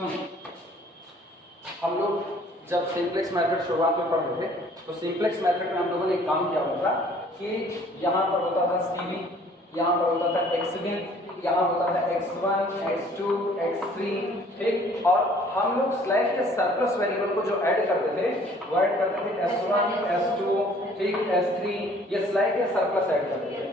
हम लोग जब सिंप्लेक्स मेथड शुरुआत में पढ़ रहे थे तो सिंप्लेक्स मेथड में हम लोगों ने एक काम किया होता था कि यहाँ पर होता था CV, यहाँ पर होता था XB, यहाँ होता था X1, X2, X3, ठीक। और हम लोग स्लैश के सरप्लस वेरिएबल को जो ऐड करते थे वो ऐड करते थे S1, S2, ठीक, S3, ये स्लैश के सरप्लस ऐड करते थे।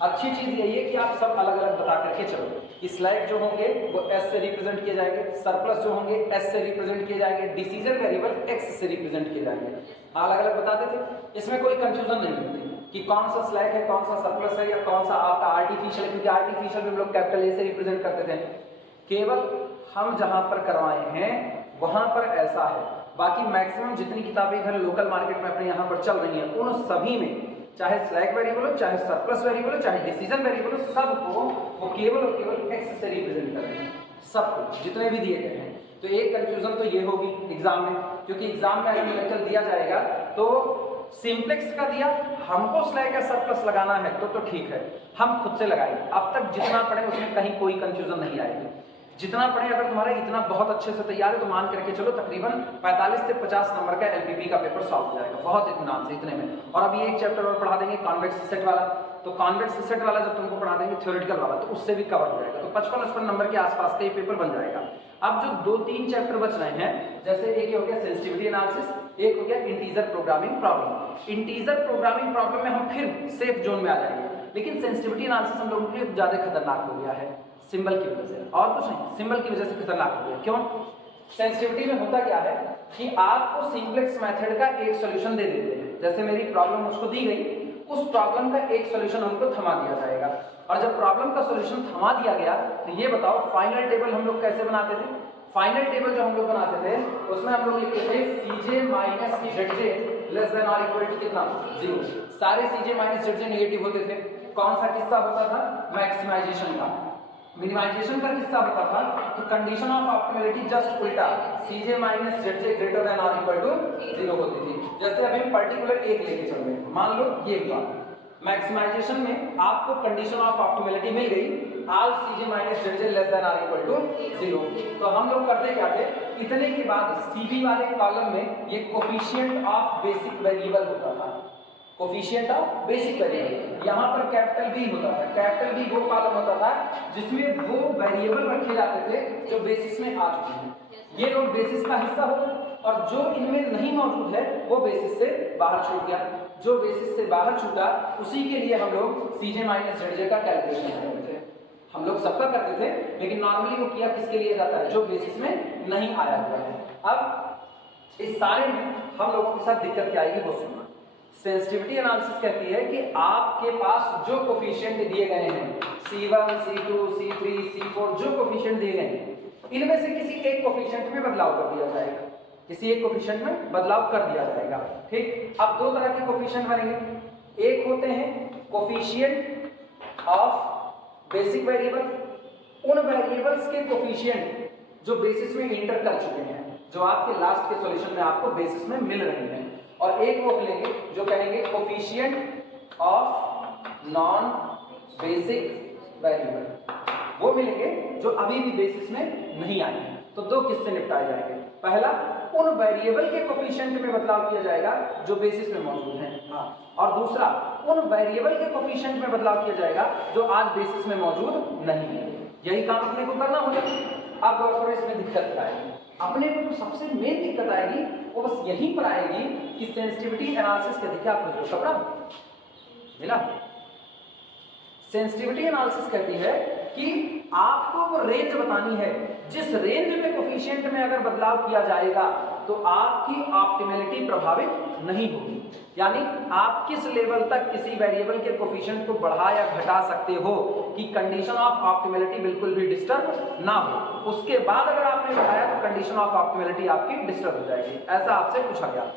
अच्छी चीज यही है कि आप सब अलग अलग बता करके चलो कि स्लैग जो होंगे वो S से रिप्रेजेंट किए जाएंगे, सरप्लस जो होंगे S से रिप्रेजेंट किए जाएंगे, डिसीजन वेरिएबल X से रिप्रेजेंट किए जाएंगे। अलग अलग बताते थे, इसमें कोई कंफ्यूजन नहीं होती कि कौन सा स्लैग है, कौन सा सरप्लस है या कौन सा आपका आर्टिफिशियल है, क्योंकि आर्टिफिशियल में हम लोग कैपिटल A से रिप्रेजेंट करते थे। केवल हम जहां पर करवाए हैं वहां पर ऐसा है, बाकी मैक्सिमम जितनी किताबें इधर लोकल मार्केट में अपने यहाँ पर चल रही हैं उन सभी में चाहे स्लैग वेरिएबल हो, चाहे सरप्लस वेरिएबल हो, चाहे डिसीजन वेरिएबल हो, सबको वो केवल और केवल X से रिप्रेजेंट करते हैं, सबको जितने भी दिए गए हैं। तो एक कंफ्यूजन तो ये होगी एग्जाम में, क्योंकि एग्जाम में अगर लेक्चर दिया जाएगा तो सिंप्लेक्स का दिया, हमको स्लैग या सरप्लस लगाना है तो ठीक है, हम खुद से लगाएंगे। अब तक जितना पढ़े उसमें कहीं कोई कंफ्यूजन नहीं आएगी। जितना पढ़े अगर तुम्हारा इतना बहुत अच्छे से तैयार है तो मान करके चलो तकरीबन 45 से 50 नंबर का LPP का पेपर सॉल्व हो जाएगा बहुत इत्मीनान से इतने में। और अभी एक चैप्टर और पढ़ा देंगे कॉन्वेक्स सेट वाला, तो कॉन्वेक्स सेट वाला जब तुमको पढ़ा देंगे थ्योरेटिकल वाला तो उससे भी कवर हो जाएगा, तो 55 नंबर के आसपास का ये पेपर बन जाएगा। अब जो 2-3 चैप्टर बच रहे हैं, जैसे एक हो गया सेंसिटिविटी एनालिसिस, एक हो गया integer programming problem. Integer programming problem में हम फिर सेफ जोन में आ जाएंगे, लेकिन सेंसिटिविटी एनालिसिस हम लोगों के लिए ज्यादा खतरनाक हो गया है सिंबल की वजह से, और कुछ नहीं, सिंबल की वजह से खतरनाक हो गया। क्यों? सेंसिटिविटी में होता क्या है कि आपको सिंप्लेक्स मेथड का एक सॉल्यूशन दे देते हैं, जैसे मेरी प्रॉब्लम मुझको दी गई, उस प्रॉब्लम का एक सॉल्यूशन हमको थमा दिया जाएगा, और जब प्रॉब्लम का सॉल्यूशन थमा दिया गया तो ये बताओ फाइनल टेबल हम लोग कैसे बनाते थे? फाइनल टेबल जो हम लोग बनाते थे उसमें हम लोग लिखते थे CJ minus ZJ less than और इक्वल टू कितना 0। सारे CJ माइनस ZJ नेगेटिव होते थे। कौन सा किस्सा होता था? मैक्सिमाइजेशन का। मिनिमाइजेशन का किस्सा होता था तो कंडीशन ऑफ ऑप्टिमलिटी जस्ट उल्टा, CJ minus ZJ greater than और इक्वल टू 0 होती थी। जैसे अभी हम पर्टिकुलर एक लेके चल रहे हैं, मान लो ये हुआ, मैक्सिमाइजेशन में आपको कंडीशन ऑफ ऑप्टिमलिटी मिल गई, all CJ minus ZJ less than और इक्वल टू 0। तो हम लोग करते क्या थे, इतने के बाद CB वाले कॉलम में ये कोफिशिएंट ऑफ बेसिक वेरिएबल होता था, कोफिशिएंट ऑफ बेसिक वेरिएबल, यहाँ पर कैपिटल B होता था। कैपिटल B वो कॉलम होता था जिसमें वो वेरिएबल रखे जाते थे जो बेसिस में आ चुके हैं, ये लोग बेसिस का हिस्सा हो, और जो इनमें नहीं मौजूद है वो बेसिस से बाहर छूट गया। जो बेसिस से बाहर छूटा उसी के लिए हम लोग CJ माइनस ZJ का कैलकुलेशन करते थे। हम लोग सबका करते थे, लेकिन नॉर्मली वो किया किसके लिए जाता है? जो बेसिस में नहीं आया हुआ है। अब इस सारे में हम लोगों के साथ दिक्कत क्या आएगी वो सुनना। सेंसिटिविटी एनालिसिस कहती है कि आपके पास जो कोफिशिएंट दिए गए हैं C1, C2, C3, C4 जो कोफिशिएंट दिए गए हैं इनमें से किसी एक कोफिशिएंट में बदलाव कर दिया जाएगा, किसी एक कोफिशिएंट में बदलाव कर दिया जाएगा, ठीक। अब दो तरह के कोफिशिएंट बनेंगे, एक होते हैं कोफिशिएंट ऑफ बेसिक वेरिएबल, उन वेरिएबल्स के कोफिशिएंट जो बेसिस में इंटर कर चुके हैं, जो आपके लास्ट के सॉल्यूशन में आपको बेसिस में मिल रहे हैं, और एक वो लेंगे जो कहेंगे coefficient of non basic variable, वो मिलेंगे जो अभी भी बेसिस में नहीं आए हैं। तो दो किससे निपटाए जाएंगे? पहला, उन वेरिएबल के कोफिशिएंट में बदलाव किया जाएगा जो बेसिस में मौजूद हैं, हाँ, और दूसरा उन वेरिएबल के कोफिशिएंट में बदलाव किया जाएगा जो आज बेसिस में मौजूद नहीं है। यही काम अपने को करना होगा। अब थोड़ा इसमें दिक्कत आएगी, अपने को तो सबसे मेन दिक्कत आएगी वो बस यहीं पर आएगी कि सेंसिटिविटी एनालिसिस कहती है, आपको जो कपड़ा मिला, सेंसिटिविटी एनालिसिस कहती है कि आपको वो रेंज बतानी है जिस रेंज में कोफिशिएंट में अगर बदलाव किया जाएगा तो आपकी ऑप्टिमलिटी प्रभावित नहीं होगी। यानी आप किस लेवल तक किसी वेरिएबल के कोफिशिएंट को बढ़ा या घटा सकते हो कि कंडीशन ऑफ ऑप्टिमलिटी बिल्कुल भी डिस्टर्ब ना हो। उसके बाद अगर आपने बढ़ाया तो कंडीशन ऑफ ऑप्टिमलिटी आपकी डिस्टर्ब हो जाएगी, ऐसा आपसे पूछा गया।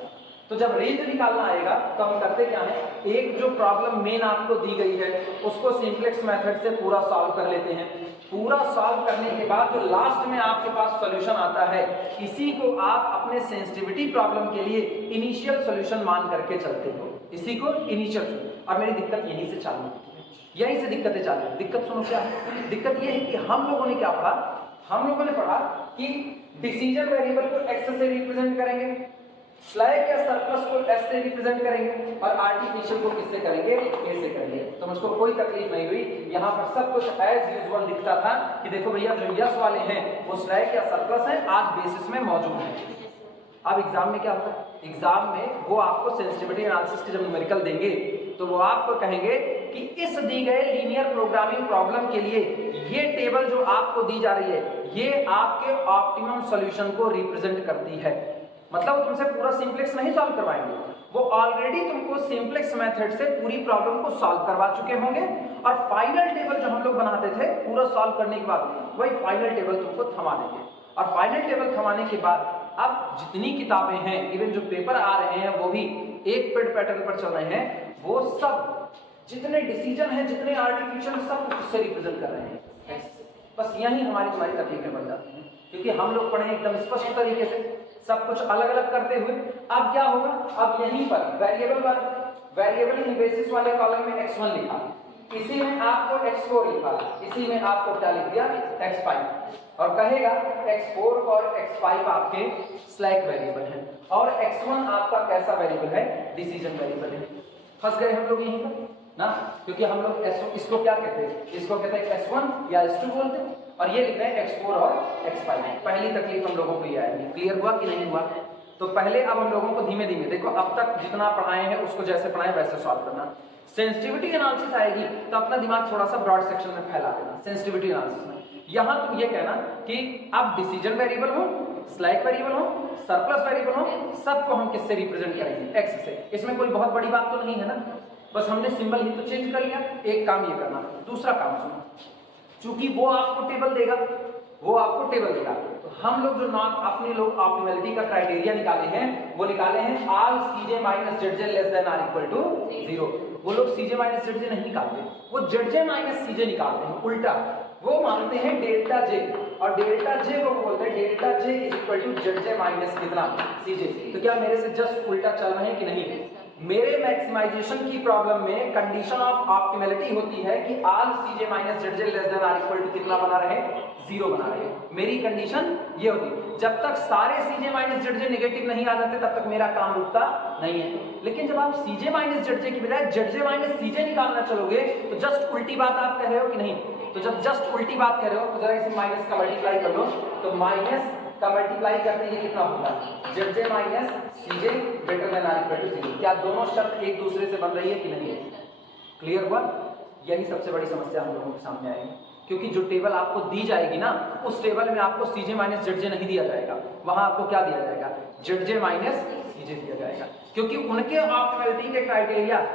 तो जब रेंज निकालना आएगा तो हम करते क्या है, एक जो प्रॉब्लम मेन आपको दी गई है उसको सिंप्लेक्स मेथड से पूरा सॉल्व कर लेते हैं। पूरा सॉल्व करने के बाद जो लास्ट में आपके पास सॉल्यूशन आता है, इसी को आप अपने सेंसिटिविटी प्रॉब्लम के लिए इनिशियल सॉल्यूशन मान करके चलते हो, इसी को इनिशियल। और मेरी दिक्कत यहीं से चालू होती है, यहीं से दिक्कतें चालू है। दिक्कत सुनो क्या है, दिक्कत ये है कि हम लोगों ने क्या पढ़ा हम लोगों ने पढ़ा कि डिसीजन वेरिएबल को x से रिप्रेजेंट करेंगे, स्लैक या सरप्लस को s से रिप्रेजेंट करेंगे और आर्टिफिशियल को किससे करेंगे, a से करेंगे। तो मुझको कोई तकलीफ नहीं हुई, यहाँ पर सब कुछ एज यूजुअल दिखता था कि देखो भैया जो यस वाले हैं वो स्लैक या सरप्लस है, आज बेसिस में मौजूद है। अब एग्जाम में क्या होता है, एग्जाम में वो आपको सेंसिटिविटी एनालिसिस के जब न्यूमेरिकल देंगे तो वो आपको कहेंगे कि इस दी गए लीनियर प्रोग्रामिंग प्रॉब्लम के लिए ये टेबल जो आपको दी जा रही है ये आपके ऑप्टिमम सॉल्यूशन को रिप्रेजेंट करती है। मतलब वो तुमसे पूरा सिंप्लेक्स नहीं सॉल्व करवाएंगे, वो ऑलरेडी तुमको सिंप्लेक्स मेथड से पूरी प्रॉब्लम को सॉल्व करवा चुके होंगे और फाइनल टेबल जो हम लोग बनाते थे पूरा सॉल्व करने के बाद वही फाइनल टेबल तुमको थमा देंगे। और फाइनल टेबल थमाने के बाद अब जितनी किताबें हैं, इवन जो पेपर आ रहे हैं वो भी एक पेड पैटर्न पर चल रहे हैं, वो सब जितने डिसीजन है, जितने आर्टिफिशियल, सब उससे रिप्रेजेंट कर रहे हैं। बस यही हमारी तुम्हारी तकलीफें बढ़ जाती हैं, क्योंकि हम लोग पढ़े एकदम स्पष्ट तरीके से सब कुछ अलग अलग करते हुए। अब क्या होगा, अब यहीं पर वेरिएबल इन बेसिस वाले कॉलम में x1 लिखा, इसी में आपको x4 लिखा, इसी में आपको क्या लिख दिया, x5, और कहेगा x4 और x5 आपके स्लैक वेरिएबल हैं और x1 आपका कैसा वेरिएबल है, डिसीजन वेरिएबल है। फंस गए हम लोग यहीं पर ना, क्योंकि हम लोग इसको क्या कहते हैं, इसको कहते हैं x1 या s2 बोलते हैं, और ये लिख रहे हैं x4 और x5। पहली तकलीफ हम लोगों को ये आएगी। क्लियर हुआ कि नहीं हुआ? तो पहले अब हम लोगों को धीमे धीमे देखो, अब तक जितना पढ़ाए हैं उसको जैसे पढ़ाए वैसे सॉल्व करना। सेंसिटिविटी एनालिसिस आएगी तो अपना दिमाग थोड़ा सा ब्रॉड सेक्शन में फैला देना। सेंसिटिविटी एनालिसिस में यहां तुम ये कहना कि अब डिसीजन वेरिएबल हो, स्लैक वेरिएबल हो, सरप्लस वेरिएबल हो, सबको हम किससे रिप्रेजेंट करेंगे, x से। इसमें कोई बहुत बड़ी बात तो नहीं है ना, बस हमने सिंबल ही तो चेंज कर लिया। एक काम ये करना, दूसरा काम सुनो, चूंकि वो आपको टेबल देगा, तो हम लोग जो अपने लोग ऑप्टिमैलिटी का क्राइटेरिया निकाले हैं वो निकाले हैं all Cj minus Zj less than or equal to 0। वो लोग Cj माइनस Zj नहीं निकालते, वो Zj माइनस Cj निकालते हैं उल्टा। वो मानते हैं डेल्टा J, और डेल्टा J को बोलते हैं delta J is equal to Zj minus कितना, Cj। तो क्या मेरे से जस्ट उल्टा चल रहे हैं कि नहीं? मेरे मैक्सिमाइजेशन की प्रॉब्लम में कंडीशन ऑफ ऑप्टिमैलिटी होती है कि all Cj minus Zj less than or equal to कितना बना रहे, 0 बना रहे। मेरी कंडीशन ये होती है, जब तक सारे Cj माइनस Zj नेगेटिव नहीं आ जाते तब तक मेरा काम रुकता नहीं है। लेकिन जब आप Cj माइनस Zj की बजाय Zj माइनस Cj निकालना चलोगे तो जस्ट उल्टी बात आप कह रहे हो कि नहीं? तो जब जस्ट उल्टी बात कह रहे हो तो जरा इसे माइनस का मल्टीप्लाई कर लो, तो माइनस का मल्टीप्लाई करते ये कितना होगा, Zj minus Cj greater than or equal to 0। क्या दोनों शर्त एक दूसरे से बन रही है कि नहीं? क्लियर हुआ? यही सबसे बड़ी समस्या हम लोगों के सामने आएगी, क्योंकि जो टेबल आपको दी जाएगी ना, उस टेबल में आपको Cj माइनस Zj नहीं दिया जाएगा, वहां आपको क्या दिया जाएगा, Zj माइनस Cj दिया जाएगा, क्योंकि उनके ऑप्टिमैलिटी के क्राइटेरिया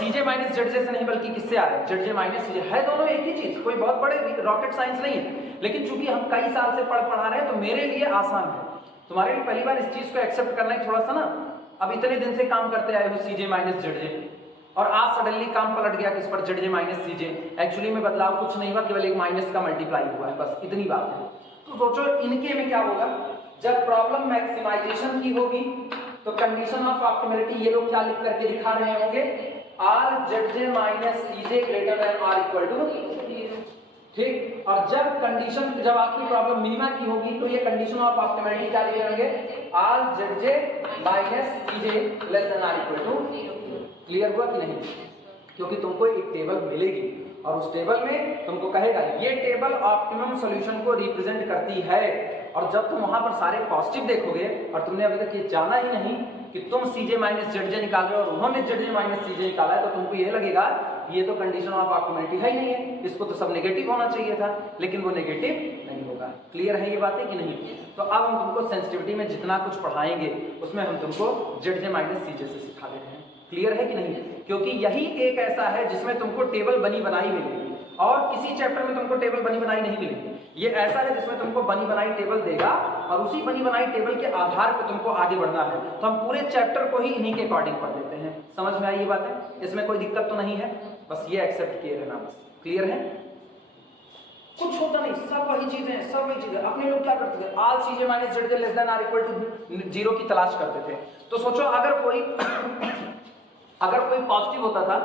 Cj माइनस Zj से नहीं बल्कि किससे आ रहे हैं, Zj माइनस Cj है। दोनों एक ही चीज, कोई बहुत बड़े रॉकेट साइंस नहीं है, लेकिन चूंकि हम कई साल से पढ़ा रहे हैं तो मेरे लिए आसान है। तुम्हारे लिए पहली बार इस चीज को एक्सेप्ट करना है थोड़ा सा ना, अब इतने दिन से काम करते आए हो Cj माइनस Zj, और आज सडनली काम पलट गया किस पर, Zj माइनस Cj। एक्चुअली में बदलाव कुछ नहीं हुआ, केवल एक माइनस का मल्टीप्लाई हुआ है, बस इतनी बात है। तो सोचो इनके में क्या होगा, जब प्रॉब्लम मैक्सिमाइजेशन की होगी तो कंडीशन ऑफ ऑप्टिमैलिटी ये लोग क्या लिख करके दिखा रहे होंगे, all Zj minus Cj greater than or equal to 0। ठीक, और जब आपकी प्रॉब्लम मिनिमा की होगी तो ये कंडीशन ऑफ ऑप्टिमैलिटी क्या लिख रहे होंगे, all Zj minus Cj less than or equal to 0। Clear हुआ कि नहीं? क्योंकि तुमको एक टेबल मिलेगी और उस टेबल में तुमको कहेगा ये टेबल ऑप्टिमम सॉल्यूशन को रिप्रेजेंट करती है, और जब तुम वहां पर सारे पॉजिटिव देखोगे और तुमने अभी तक ये जाना ही नहीं कि तुम Cj माइनस Zj निकाल रहे हो और उन्होंने Zj माइनस Cj निकाला है, तो तुमको ये लगेगा ये तो कंडीशन ऑफ ऑप्टिमैलिटी है ही नहीं है, इसको तो सब नेगेटिव होना चाहिए था, लेकिन वो नेगेटिव नहीं होगा। क्लियर है ये बातें कि नहीं? तो अब हम तुमको सेंसिटिविटी में जितना कुछ पढ़ाएंगे उसमें हम तुमको Zj माइनस Cj से सिखा दे रहे हैं। क्लियर है कि नहीं? क्योंकि यही एक ऐसा है जिसमें तुमको टेबल बनी बनाई मिलेगी, और किसी चैप्टर में तुमको टेबल बनी बनाई नहीं मिलेगी। ये ऐसा है जिसमें तुमको बनी बनाई टेबल देगा और उसी बनी बनाई टेबल के आधार पर तुमको आगे बढ़ना है। तो हम पूरे चैप्टर को ही इन्हीं के अकॉर्डिंग पढ़ लेते हैं। समझ में आई ये बातें? इसमें कोई दिक्कत तो नहीं है, बस ये एक्सेप्ट किए रहना बस। क्लियर है? कुछ होता नहीं, सब वही चीजें, सब वही चीजें। अपने लोग क्या करते थे, all Cj minus Zj less than or equal to 0 की तलाश करते थे। तो सोचो अगर कोई पॉजिटिव होता था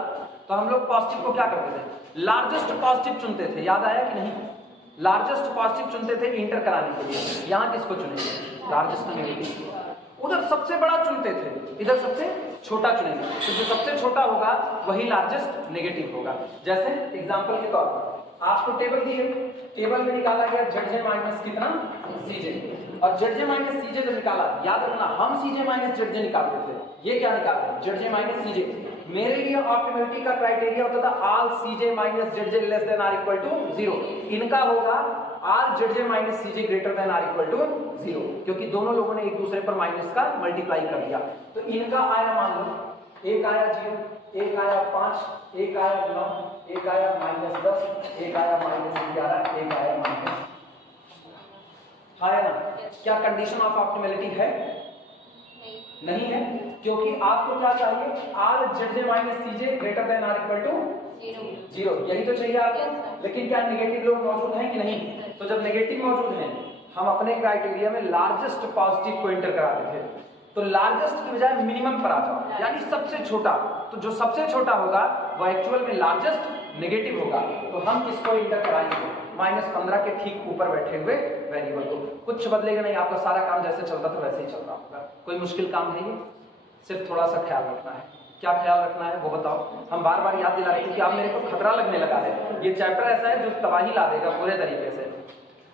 तो हम लोग पॉजिटिव को क्या करते थे, लार्जेस्ट पॉजिटिव चुनते थे। याद आया कि नहीं? लार्जेस्ट पॉजिटिव चुनते थे इंटर कराने के लिए, यहाँ किसको चुनेंगे? Largest negative. उधर सबसे बड़ा चुनते थे, इधर सबसे छोटा चुनेंगे, तो जो सबसे छोटा होगा वही लार्जेस्ट नेगेटिव होगा। जैसे एग्जांपल के तौर पर आपको टेबल दी है, टेबल में निकाला गया ZJ माइनस कितना CJ, और ZJ माइनस CJ जब निकाला, याद रखना हम CJ माइनस ZJ निकालते थे, ये क्या निकाल रहे हैं? ZJ minus CJ। मेरे लिए ऑप्टिमलिटी का क्राइटेरिया होता था all CJ minus ZJ less than or equal to 0। इनका होगा all ZJ minus CJ greater than or equal to 0, क्योंकि दोनों लोगों ने एक दूसरे पर माइनस का मल्टीप्लाई कर दिया। तो इनका आया, मान लो एक आया 0, एक आया 5, एक आया 9, एक आया -10, एक आया -11, एक आया माइनस, है ना? क्या कंडीशन ऑफ ऑप्टिमलिटी है? नहीं है, क्योंकि आपको क्या चाहिए? All ZJ minus CJ greater than or equal to 0, यही तो चाहिए आपको। लेकिन क्या नेगेटिव लोग मौजूद हैं कि नहीं? तो जब नेगेटिव मौजूद हैं, हम अपने क्राइटेरिया में लार्जेस्ट पॉजिटिव को एंटर कराते थे, तो लार्जेस्ट की बजाय मिनिमम पर आ जाओ, यानी सबसे छोटा। तो जो सबसे छोटा होगा वो एक्चुअल में लार्जेस्ट नेगेटिव होगा, तो हम किसको इंटर कराएंगे? -15 के ठीक ऊपर बैठे हुए वेरिएबल को। कुछ बदलेगा नहीं, आपका सारा काम जैसे चलता था वैसे ही चल रहा होगा। कोई मुश्किल काम है ये? सिर्फ थोड़ा सा ख्याल रखना है। क्या ख्याल रखना है वो बताओ? हम बार बार याद दिला रहे हैं, क्योंकि आप मेरे को खतरा लगने लगा है। ये चैप्टर ऐसा है जो तबाही ला देगा पूरे तरीके से।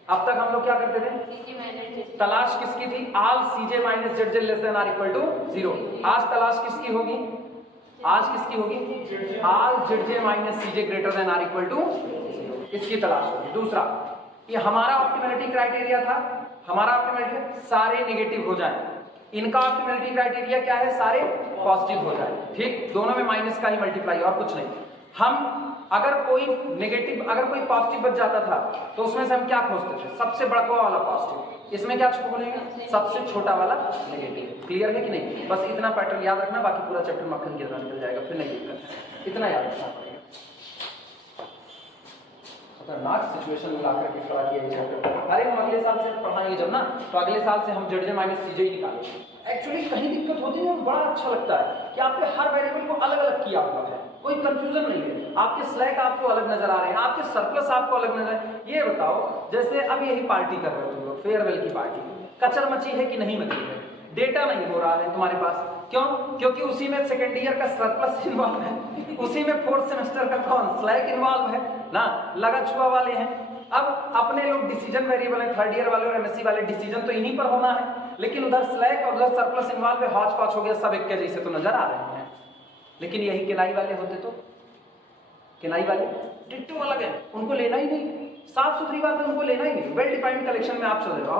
अब तक हम लोग क्या करते थे? तलाश किसकी थी? All CJ minus ZJ less than or equal to 0। आज तलाश किसकी होगी? आज किसकी होगी? All ZJ minus CJ greater than or equal to 0, इसकी तलाश होगी। दूसरा, ये हमारा ऑप्टिमलिटी क्राइटेरिया था, हमारा ऑप्टिमलिटी सारे नेगेटिव हो जाए। इनका ऑप्टिमलिटी क्राइटेरिया क्या है? सारे पॉजिटिव हो जाए। ठीक, दोनों में माइनस का ही मल्टीप्लाई, और कुछ नहीं। हम अगर कोई नेगेटिव, अगर कोई पॉजिटिव बच जाता था, तो उसमें से हम क्या खोजते थे? सबसे बड़ा वाला पॉजिटिव। इसमें क्या खोजेंगे? सबसे छोटा वाला नेगेटिव। क्लियर है कि नहीं? बस इतना पैटर्न याद रखना, बाकी पूरा चैप्टर मक्खन की तरह निकल जाएगा, फिर नहीं दिक्कत। इतना याद रखना पड़ेगा। खतरनाक सिचुएशन में लाकर के खड़ा किया चैप्टर। अरे हम अगले साल से पढ़ाएंगे जब ना, तो अगले साल से हम ZJ माइनस CJ ही निकालेंगे। एक्चुअली कहीं दिक्कत होती है, बड़ा अच्छा लगता है कि आपके हर वेरिएबल को अलग अलग किया हुआ है, कोई कंफ्यूजन नहीं है। आपके स्लैक आपको अलग नजर आ रहे हैं, आपके सरप्लस आपको अलग नजर है। ये बताओ, जैसे अब यही पार्टी कर रहे हो तुम लोग, फेयरवेल की पार्टी, कचर मची है कि नहीं मची है? डेटा नहीं हो रहा है तुम्हारे पास, क्यों? क्योंकि उसी में सेकेंड ईयर का सरप्लस इन्वॉल्व है, उसी में फोर्थ सेमेस्टर का कौन स्लैक इन्वॉल्व है ना, लगा छुआ वाले हैं। अब अपने लोग डिसीजन वेरिएबल है, थर्ड ईयर वाले और MSc वाले, डिसीजन तो इन्हीं पर होना है, लेकिन उधर स्लैक और उधर सरप्लस इन्वॉल्व है, हौच पौच हो गया, सब एक के जैसे तो नजर आ रहे हैं। लेकिन यही किनाई वाले होते तो, किनाई वाले डिट्टो अलग है, उनको लेना ही नहीं। साफ सुथरी बात है, उनको लेना ही नहीं। वेल डिफाइंड कलेक्शन में आप चल रहे हो,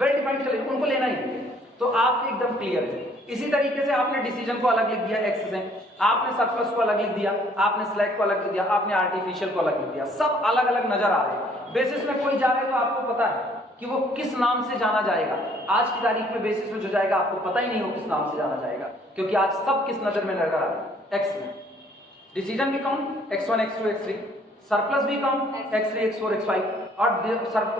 वेल डिफाइंड कलेक्शन, उनको लेना ही नहीं। तो आप एकदम क्लियर है। इसी तरीके से आपने डिसीजन को अलग लिख दिया एक्स से, आपने सरप्लस को अलग लिख दिया, आपने स्लैक को अलग लिख दिया, आपने आर्टिफिशियल को अलग लिख दिया, सब अलग अलग नजर आ रहे हैं। बेसिस में कोई जा रहा है तो आपको पता है कि वो किस नाम से जाना जाएगा। आज की तारीख में बेसिस में जो जाएगा आपको पता ही नहीं हो किस नाम से जाना जाएगा, क्योंकि आज सब किस नजर में नजर आ रहा है? एक्स में। डिसीजन भी कौन? x1 x2 x3, सरप्लस भी कौन? x3 x4 x5, और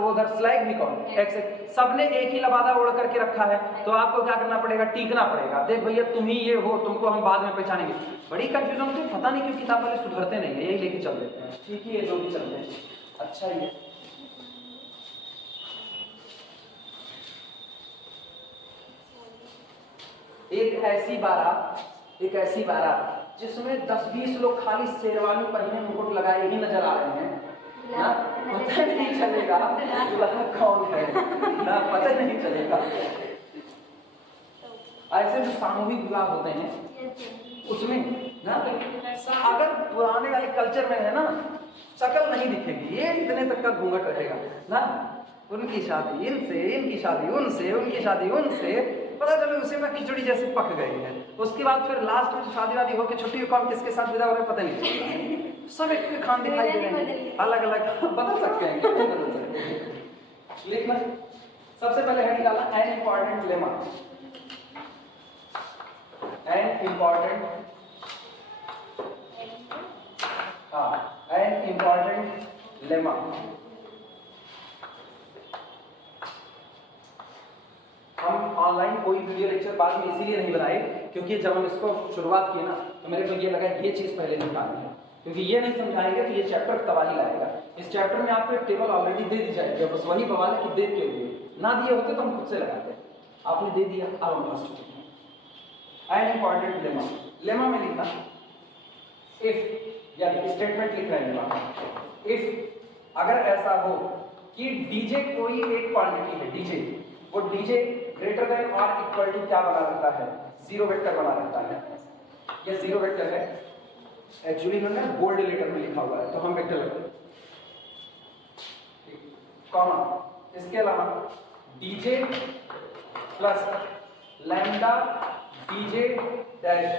उधर स्लैग भी कौन? x। सबने एक ही लबादा ओढ़ करके रखा है, तो आपको क्या करना पड़ेगा? टीकना पड़ेगा। देख भैया तुम ही ये हो, तुमको हम बाद में पहचानेंगे। बड़ी कंफ्यूजन होती है, पता नहीं क्यों किताब वाले सुधरते नहीं है, यही लेके चल देते हैं। ठीक ही है, जो भी चलते हैं अच्छा ही है। एक ऐसी बारात जिसमें 10-20 लोग खाली शेरवानी पहने मुकुट लगाए ही नजर आ रहे हैं ना, पता नहीं चलेगा दुल्हा कौन है ना, पता नहीं चलेगा। ऐसे जो सामूहिक विवाह होते हैं उसमें ना, अगर पुराने वाले कल्चर में है ना, शक्ल नहीं दिखेगी, ये इतने तक का घूंघट रहेगा ना, उनकी शादी इनसे, इनकी शादी उनसे, उनकी शादी उनसे, पता चले उसी में खिचड़ी जैसे पक गई है। उसके बाद फिर लास्ट में शादी वादी होकर छुट्टी कौन किसके साथ विदा हो रहे पता नहीं चलता। सब एक के खान दिखाई दे रहे हैं, अलग अलग बदल सकते हैं। लिखना सबसे पहले हेड डाला an important lemma, an important, हाँ एन इम्पॉर्टेंट लेमा। हम ऑनलाइन कोई वीडियो लेक्चर बाद में इसीलिए नहीं बनाए क्योंकि जब हम इसको शुरुआत की ना तो मेरे को ये लगा ये चीज़ पहले निकालनी है। क्योंकि ये नहीं समझाएंगे तो ये चैप्टर तबाही लाएगा। इस चैप्टर में आपको एक टेबल ऑलरेडी दे दी जाएगी, बस वही बवाल है कि दे क्यों दिए, ना दिए होते तो हम खुद से लगाते, आपने दे दिया। अब हम last an important lemma, lemma में लिखना इफ, या स्टेटमेंट लिख रहे हैं इफ, अगर ऐसा हो कि डीजे कोई एक क्वांटिटी है, डीजे, वो डीजे ग्रेटर देन और इक्वल टू क्या बना रहता है, जीरो वेक्टर बना रहता है। ये जीरो वेक्टर है, एक्चुअली इन्होंने बोल्ड लेटर में लिखा हुआ है तो हम वेक्टर लगाते हैं, कॉमा। इसके अलावा DJ plus lambda DJ dash,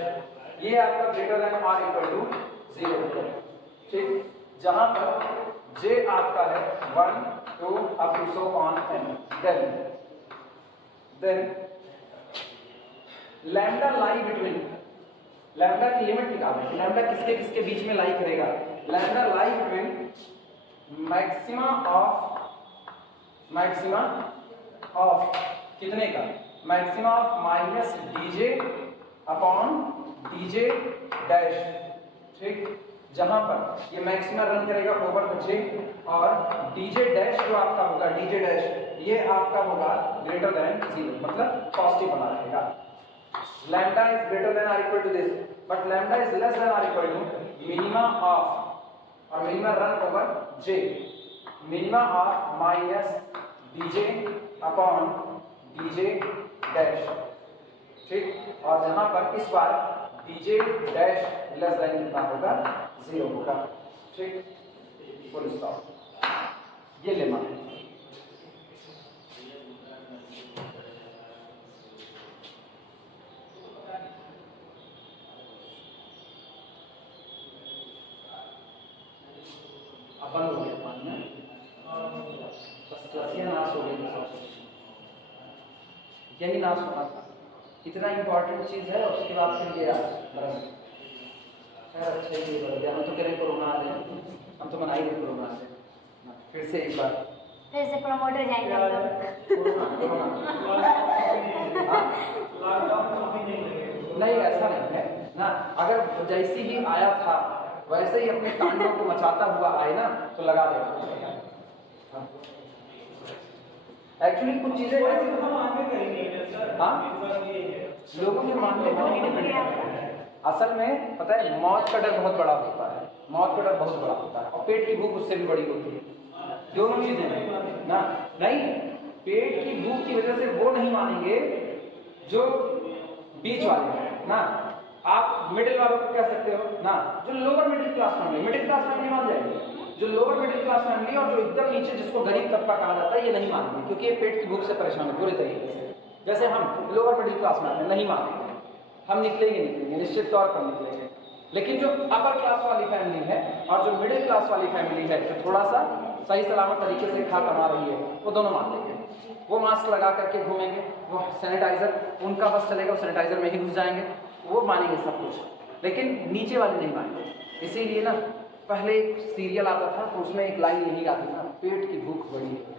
ये आपका ग्रेटर देन और इक्वल टू जीरो वेक्टर, ठीक, जहां पर जे आपका है 1 2 up to so on N. Then lambda lie between, lambda की लिमिट निकालें, लैम्डा किसके किसके बीच में लाई करेगा, lambda lie between maxima of कितने का, maxima of minus DJ upon DJ dash, ठीक, जहां पर ये मैक्सिमा रन करेगा ओवर द जे, और डीजे डैश जो आपका होगा, डीजे डैश ये आपका होगा ग्रेटर देन जीरो, मतलब पॉजिटिव बना रहेगा। लैम्डा इज ग्रेटर देन और equal to this, but lambda is less than और इक्वल टू मिनिमा ऑफ, और minima run over J, minima of minus DJ upon DJ dash, ठीक, और जहां पर इस बार डीजे डैश लेस देन कितना होगा, जीरो होगा, ठीक, फुल स्टॉप। ये लेमा अपन हो गया पानी में, बस क्लासियां नाश हो गई, यही नाश होना था, इतना इंपॉर्टेंट चीज है, उसके बाद फिर ये बरस अच्छा ये बदल गया। हम तो कह रहे कोरोना आ जाए, हम तो मना ही नहीं कोरोना से, फिर से एक बार फिर से प्रमोटर जाएंगे हम लोग। नहीं ऐसा नहीं है ना, अगर जैसी ही आया था वैसे ही अपने कांडों को मचाता हुआ आए ना तो लगा देगा। एक्चुअली कुछ चीजें लोगों के मानने पर नहीं डिपेंड करता है। असल में पता है मौत का डर बहुत बड़ा होता है, मौत का डर बहुत बड़ा होता है, और पेट की भूख उससे भी बड़ी होती है, दोनों चीजें ना। नहीं, पेट की भूख की वजह से वो नहीं मानेंगे जो बीच वाले हैं ना, आप मिडिल वालों को कह सकते हो ना, जो lower middle class family, middle class family मान जाएंगे, जो लोअर मिडिल क्लास फैमिली और जो एकदम नीचे जिसको गरीब तबका कहा जाता है ये नहीं मानेंगे, क्योंकि ये पेट की भूख से परेशान है पूरे तरीके से। जैसे हम लोअर मिडिल क्लास में आते नहीं मानेंगे, हम निकलेंगे निश्चित तौर पर निकलेंगे। लेकिन जो अपर क्लास वाली फैमिली है और जो मिडिल क्लास वाली फैमिली है, जो थोड़ा सा सही सलामत तरीके से खा कमा रही है, वो दोनों मान लेंगे। वो मास्क लगा करके घूमेंगे, वो सैनिटाइजर उनका बस चलेगा, वो सैनिटाइजर में ही घुस जाएंगे, वो मानेंगे सब कुछ। लेकिन नीचे वाले नहीं मानेंगे। इसीलिए ना पहले एक सीरियल आता था तो उसमें एक लाइन यही आती था, पेट की भूख बड़ी है।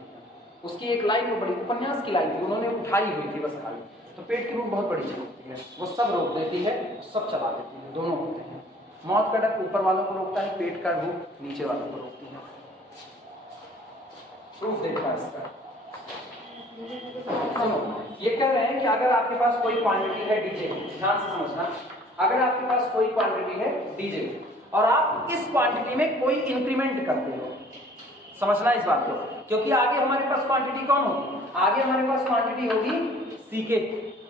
उसकी एक लाइन वो बड़ी उपन्यास की लाइन थी, उन्होंने उठाई हुई थी बस खाली। तो पेट की भूख बहुत बड़ी चीज होती है, वो सब रोक देती है, सब चला देती है, दोनों होते हैं। मौत का डर ऊपर वालों को रोकता है, पेट का भूख नीचे वालों को रोकती है। प्रूफ देखना इसका। सुनो, ये कह रहे हैं कि अगर आपके पास कोई क्वांटिटी है डीजे, ध्यान से समझना, अगर आपके पास कोई क्वांटिटी है डीजे और आप इस क्वांटिटी में कोई इंक्रीमेंट करते हो, समझना इस बात को, क्योंकि आगे हमारे पास क्वांटिटी कौन होगी, आगे हमारे पास क्वांटिटी होगी सीके,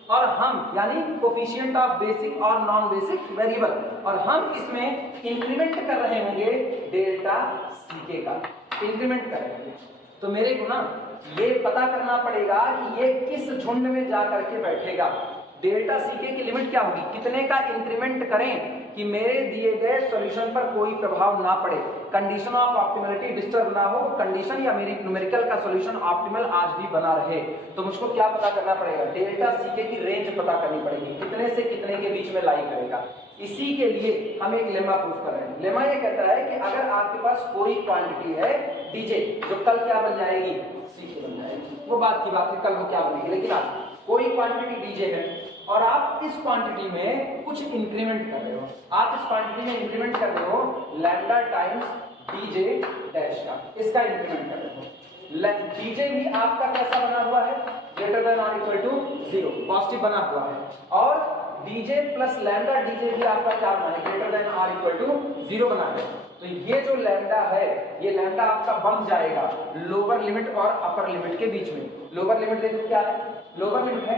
और हम यानी कोफिशिएंट ऑफ बेसिक और नॉन बेसिक वेरिएबल, और हम इसमें इंक्रीमेंट कर रहे होंगे डेल्टा सीके का, इंक्रीमेंट कर रहे होंगे। तो मेरे को ना ये पता करना पड़ेगा कि ये किस झुंड में जा करके बैठेगा। डेल्टा सीके की लिमिट क्या होगी, कितने का इंक्रीमेंट करें कि मेरे दिए गए सॉल्यूशन पर कोई प्रभाव ना पड़े, कंडीशन ऑफ ऑप्टिमलिटी डिस्टर्ब ना हो, कंडीशन या मेरी न्यूमेरिकल का सॉल्यूशन ऑप्टिमल आज भी बना रहे। तो मुझको क्या पता करना पड़ेगा, डेल्टा सीके की रेंज पता करनी पड़ेगी, कितने से कितने के बीच में लाई करेगा। इसी के लिए हम एक लेमा प्रूफ कर रहे हैं। लेमा ये कहता है कि अगर आपके पास कोई क्वांटिटी है डीजे, जो कल क्या बन जाएगी, सीके बन जाएगी। वो बात की बात है, कल वो क्या बनेगी, लेकिन आज कोई क्वांटिटी डीजे है और आप इस क्वांटिटी में कुछ इंक्रीमेंट कर रहे हो, आप इस क्वांटिटी में इंक्रीमेंट कर रहे हो लैम्डा टाइम्स डीजे डैश का, इसका इंक्रीमेंट कर रहे हो। डीजे भी आपका कैसा बना हुआ है, ग्रेटर देन और इक्वल टू 0, पॉजिटिव बना हुआ है, और डीजे प्लस लैम्डा डीजे भी आपका क्या बना है, ग्रेटर देन और इक्वल टू 0 बना है। तो ये जो लैम्डा है, ये लैम्डा आपका बन जाएगा लोअर लिमिट और अपर लिमिट के बीच में। लोअर लिमिट देखो क्या है, लोअर लिमिट है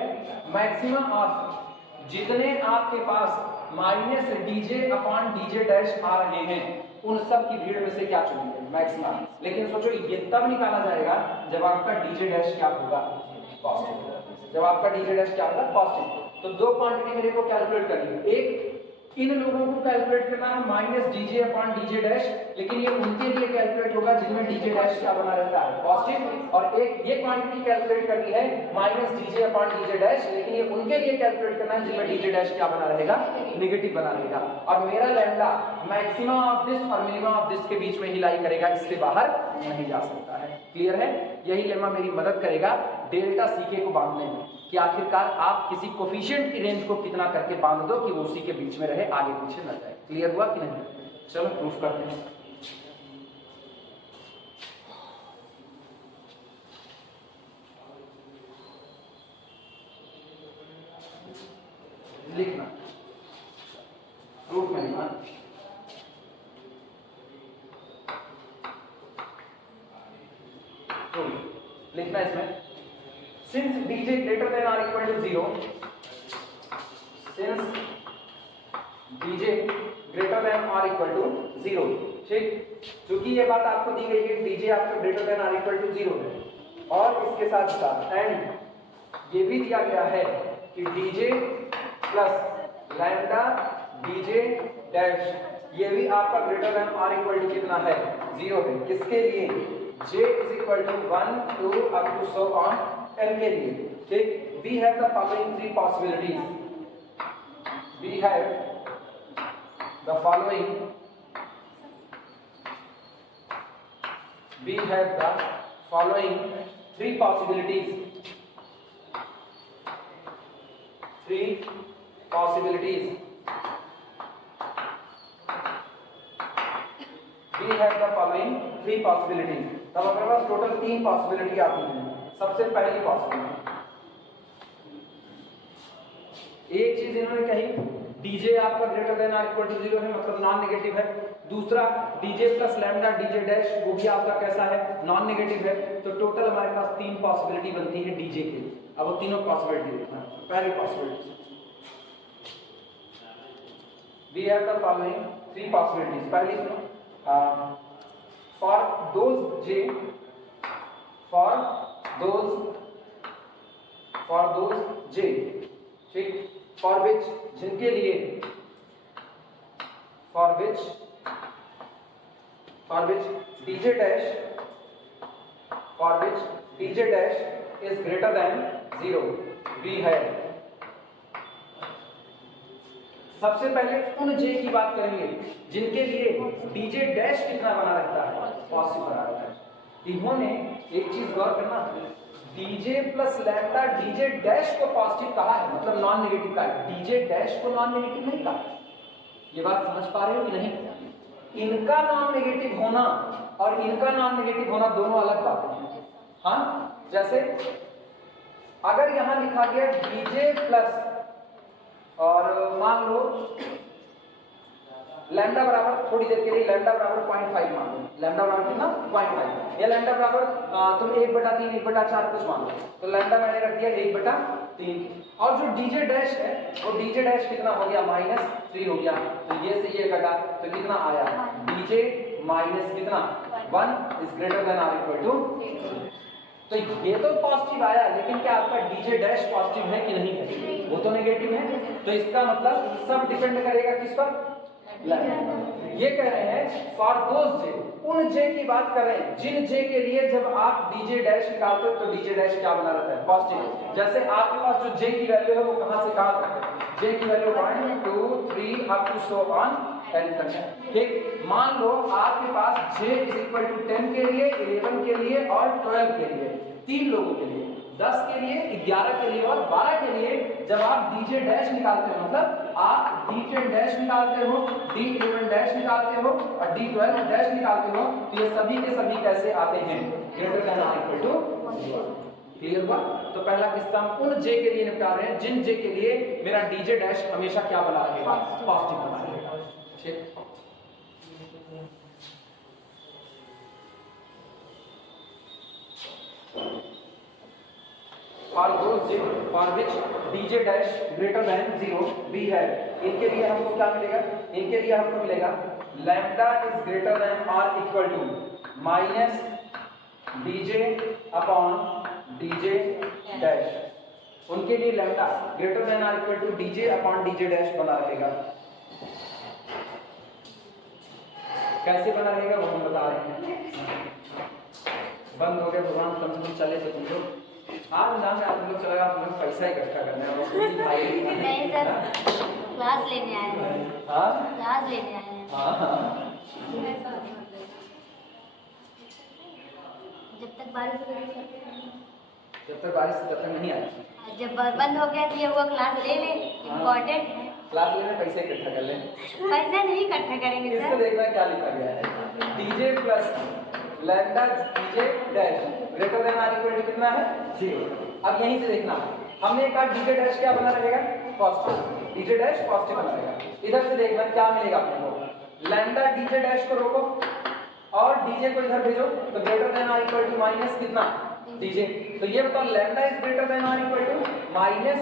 मैक्सिमम ऑफ जितने आपके पास minus DJ upon DJ dash आ रहे हैं उन सब की भीड़ में से क्या चुनेंगे, मैक्सिमम। लेकिन सोचो ये तब निकाला जाएगा जब आपका डीजे डैश क्या होगा, पॉजिटिव। जब आपका डीजे डैश क्या होगा, पॉजिटिव। तो दो क्वांटिटी मेरे को कैलकुलेट करनी है, एक इन लोगों को कैलकुलेट करना है minus DJ upon DJ dash, लेकिन ये उनके लिए कैलकुलेट होगा जिनमें डीजे डैश क्या बना रहता है, पॉजिटिव। और एक ये क्वांटिटी कैलकुलेट करनी है minus DJ upon DJ dash, लेकिन ये उनके लिए कैलकुलेट करना है जिनमें डीजे डैश क्या बना रहेगा, नेगेटिव बना रहेगा। और मेरा लैम्डा मैक्सिमम ऑफ दिस और मिनिमम ऑफ दिस के बीच में ही लाई करेगा, इससे बाहर नहीं जा सकता है। क्लियर है? यही लेमा मेरी मदद करेगा डेल्टा सीके को बांधने में, कि आखिरकार आप किसी कोफिशिएंट की रेंज को कितना करके बांध दो कि वो उसी के बीच में रहे, आगे पीछे न जाए। क्लियर हुआ कि नहीं? चलो प्रूफ करते हैं। लिखना प्रूफ में लिखना, तो लिखना इसमें since dj greater than or equal to 0, since dj greater than or equal to 0, ठीक। क्योंकि ये बात आपको दी गई है dj आपका greater than or equal to 0 है, और इसके साथ साथ एंड ये भी दिया गया है कि dj plus lambda dj dash ये भी आपका greater than or equal to कितना है, 0 है। किसके लिए? j is equal to 1 2 up to so on n के लिए, ठीक। we have the following three possibilities, we have the following, we have the following three possibilities, three possibilities, we have the following three possibilities। तब हमारे पास total 3 possibility आती है। सबसे पहली possibility, एक चीज इन्होंने कही डीजे आपका ग्रेटर देन और इक्वल टू 0 है, मतलब नॉन नेगेटिव है। दूसरा DJ plus lambda DJ dash वो भी आपका कैसा है, नॉन नेगेटिव है। तो टोटल हमारे पास 3 पॉसिबिलिटी बनती है डीजे की। अब वो तीनों पॉसिबिलिटी देखना। पहली possibility, we have the following 3 possibilities. पहली सुनो, for those J, for those j, ठीक, फॉर विच जिनके लिए, for which d j dash is greater than 0, we have. सबसे पहले उन जे की बात करेंगे जिनके लिए डीजे डैश कितना बना रहता है, पॉजिटिव बना रहता है। इन्होंने एक चीज गौर करना, DJ plus lambda DJ dash को पॉजिटिव कहा है, मतलब नॉन नेगेटिव कहा है, डीजे डैश को नॉन नेगेटिव नहीं कहा। ये बात समझ पा रहे हो कि नहीं? इनका नॉन नेगेटिव होना और इनका नॉन नेगेटिव होना दोनों अलग बातें हैं। हाँ, जैसे अगर यहां लिखा गया डीजे प्लस, और मान लो लैम्डा बराबर, थोड़ी देर के लिए लैम्डा बराबर 0.5 मान लो, लैम्डा बराबर कितना 0.5, या लैम्डा बराबर तुम 1/3 1/4 कुछ मान लो, तो लैम्डा मैंने रख दिया 1/3। और जो डीजे डैश है वो डीजे डैश कितना हो गया, -3 हो गया। तो ये से ये कटा तो कितना आया, डीजे माइनस कितना 1 इज ग्रेटर देन और इक्वल टू। तो ये तो पॉजिटिव आया, लेकिन क्या आपका डीजे डैश पॉजिटिव है कि नहीं है? वो तो नेगेटिव है। तो इसका मतलब सब डिपेंड करेगा किस पर, ये कह रहे हैं फॉर दोज जे, उन जे की बात कर रहे हैं जिन जे के लिए जब आप डीजे डैश निकालते हो तो डीजे डैश क्या बना रहता है, पॉजिटिव। जैसे आपके पास जो जे की वैल्यू है वो कहां से कहां तक है, जे की value 1 2 3 up to so on 10 तक है, ठीक। मान लो आपके पास j इज इक्वल टू 10 के लिए, 11 के लिए और 12 के लिए 3 लोगों के लिए, 10 के लिए, 11 के लिए और 12 के लिए जब आप डीजे डैश निकालते हो, मतलब आप D10 डैश निकालते हो, D11 डैश निकालते हो और D12 डैश निकालते हो, तो ये सभी के सभी कैसे आते हैं? ग्रेटर देन और इक्वल टू 0। क्लियर हुआ? तो पहला किस्सा हम उन जे के लिए निपटा रहे हैं जिन जे के लिए मेरा डीजे डैश हमेशा क्या बना रहेगा? पॉजिटिव बना रहेगा। ठीक, for those j for which dj dash greater than 0 b है, इनके लिए हमको क्या मिलेगा? इनके लिए हमको मिलेगा lambda is greater than or equal to minus dj upon dj dash। उनके लिए lambda greater than or equal to dj upon dj dash बना रहेगा। कैसे बना रहेगा वो हम बता रहे हैं। बंद हो गया भगवान, कम से कम चले तो तुम लोग आज ना मैं आप लोग चलेगा, आप लोग पैसा इकट्ठा करना है और कोई भाई नहीं सर, क्लास लेने आए हैं। हाँ क्लास लेने आए हैं। हाँ जब तक बारिश जब तक नहीं आई, जब बंद हो गया तो ये वो क्लास ले ले, इम्पोर्टेंट है। क्लास लेने पैसे इकट्ठा कर ले। पैसा नहीं इकट्ठा करेंगे इसको सर। देखना क्या लिखा गया है, DJ plus lambda DJ dash greater than or equal to कितना है? 0। अब यहीं से देखना, हमने कहा डीजे डैश क्या बना रहेगा? पॉजिटिव। डीजे डैश पॉजिटिव बना रहेगा। इधर से देखना क्या मिलेगा अपने को, लैम्डा डीजे डैश को रोको और डीजे को इधर भेजो, तो greater than or equal to minus कितना? डीजे। तो ये बताओ lambda is greater than or equal to minus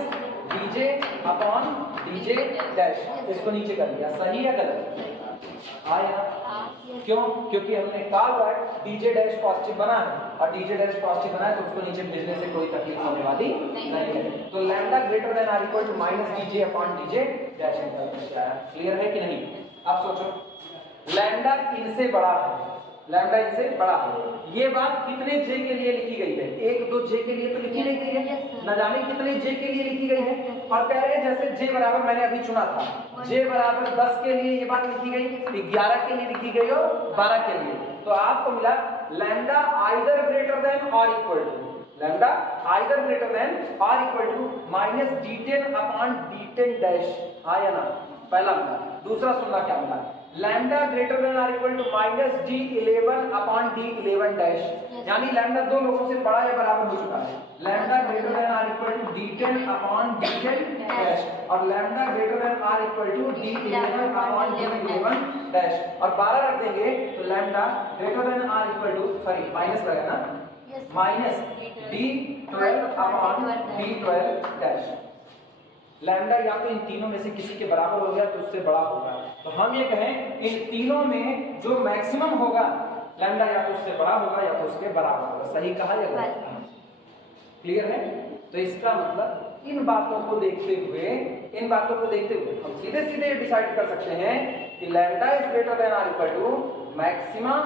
DJ upon DJ dash. इसको नीचे कर दिया, सही है गलत? आया क्यों? क्योंकि हमने कहा हुआ है डीजे डैश पॉजिटिव बना है और डीजे डैश पॉजिटिव बना है तो उसको नीचे भेजने से कोई तकलीफ होने वाली नहीं है। तो lambda greater than or equal to minus DJ upon DJ dash निकल के आया। क्लियर है कि नहीं? अब सोचो लैम्डा इनसे बड़ा है, लैम्डा इनसे बड़ा है, ये बात कितने जे के लिए लिखी गई है? 1 2 जे के लिए तो लिखी नहीं गई है, न जाने कितने जे के लिए लिखी गई है। और कह रहे हैं जैसे जे बराबर मैंने अभी चुना था, जे बराबर 10 के लिए ये बात लिखी गई, 11 के लिए लिखी गई और 12 के लिए। तो आपको मिला लैम्डा आइदर ग्रेटर देन और equal to, lambda either greater than और equal to minus d10 upon d10 dash. आया ना? पहला मिला। दूसरा सुनना क्या मिला, लैम्डा ग्रेटर देन और equal to minus d11 upon d11 dash, यानी लैम्डा दो लोगों से बड़ा या बराबर हो चुका है। लैम्डा ग्रेटर देन और equal to d10 upon d10 dash और लैम्डा ग्रेटर देन और equal to d11 upon d11 dash और 12 रख देंगे तो लैम्डा ग्रेटर देन और इक्वल टू, सॉरी माइनस लगेगा ना, minus d12 upon d12 dash. Lambda या तो इन तीनों में से किसी के बराबर हो गया तो उससे बड़ा होगा। तो हम ये कहें इन तीनों में जो मैक्सिमम होगा लैम्डा या तो उससे बड़ा होगा या तो उसके बराबर होगा। सही कहा या गलत? क्लियर है? तो इसका मतलब इन बातों को देखते हुए हम सीधे सीधे डिसाइड कर सकते हैं कि लैम्डा इज ग्रेटर देन और equal to maximum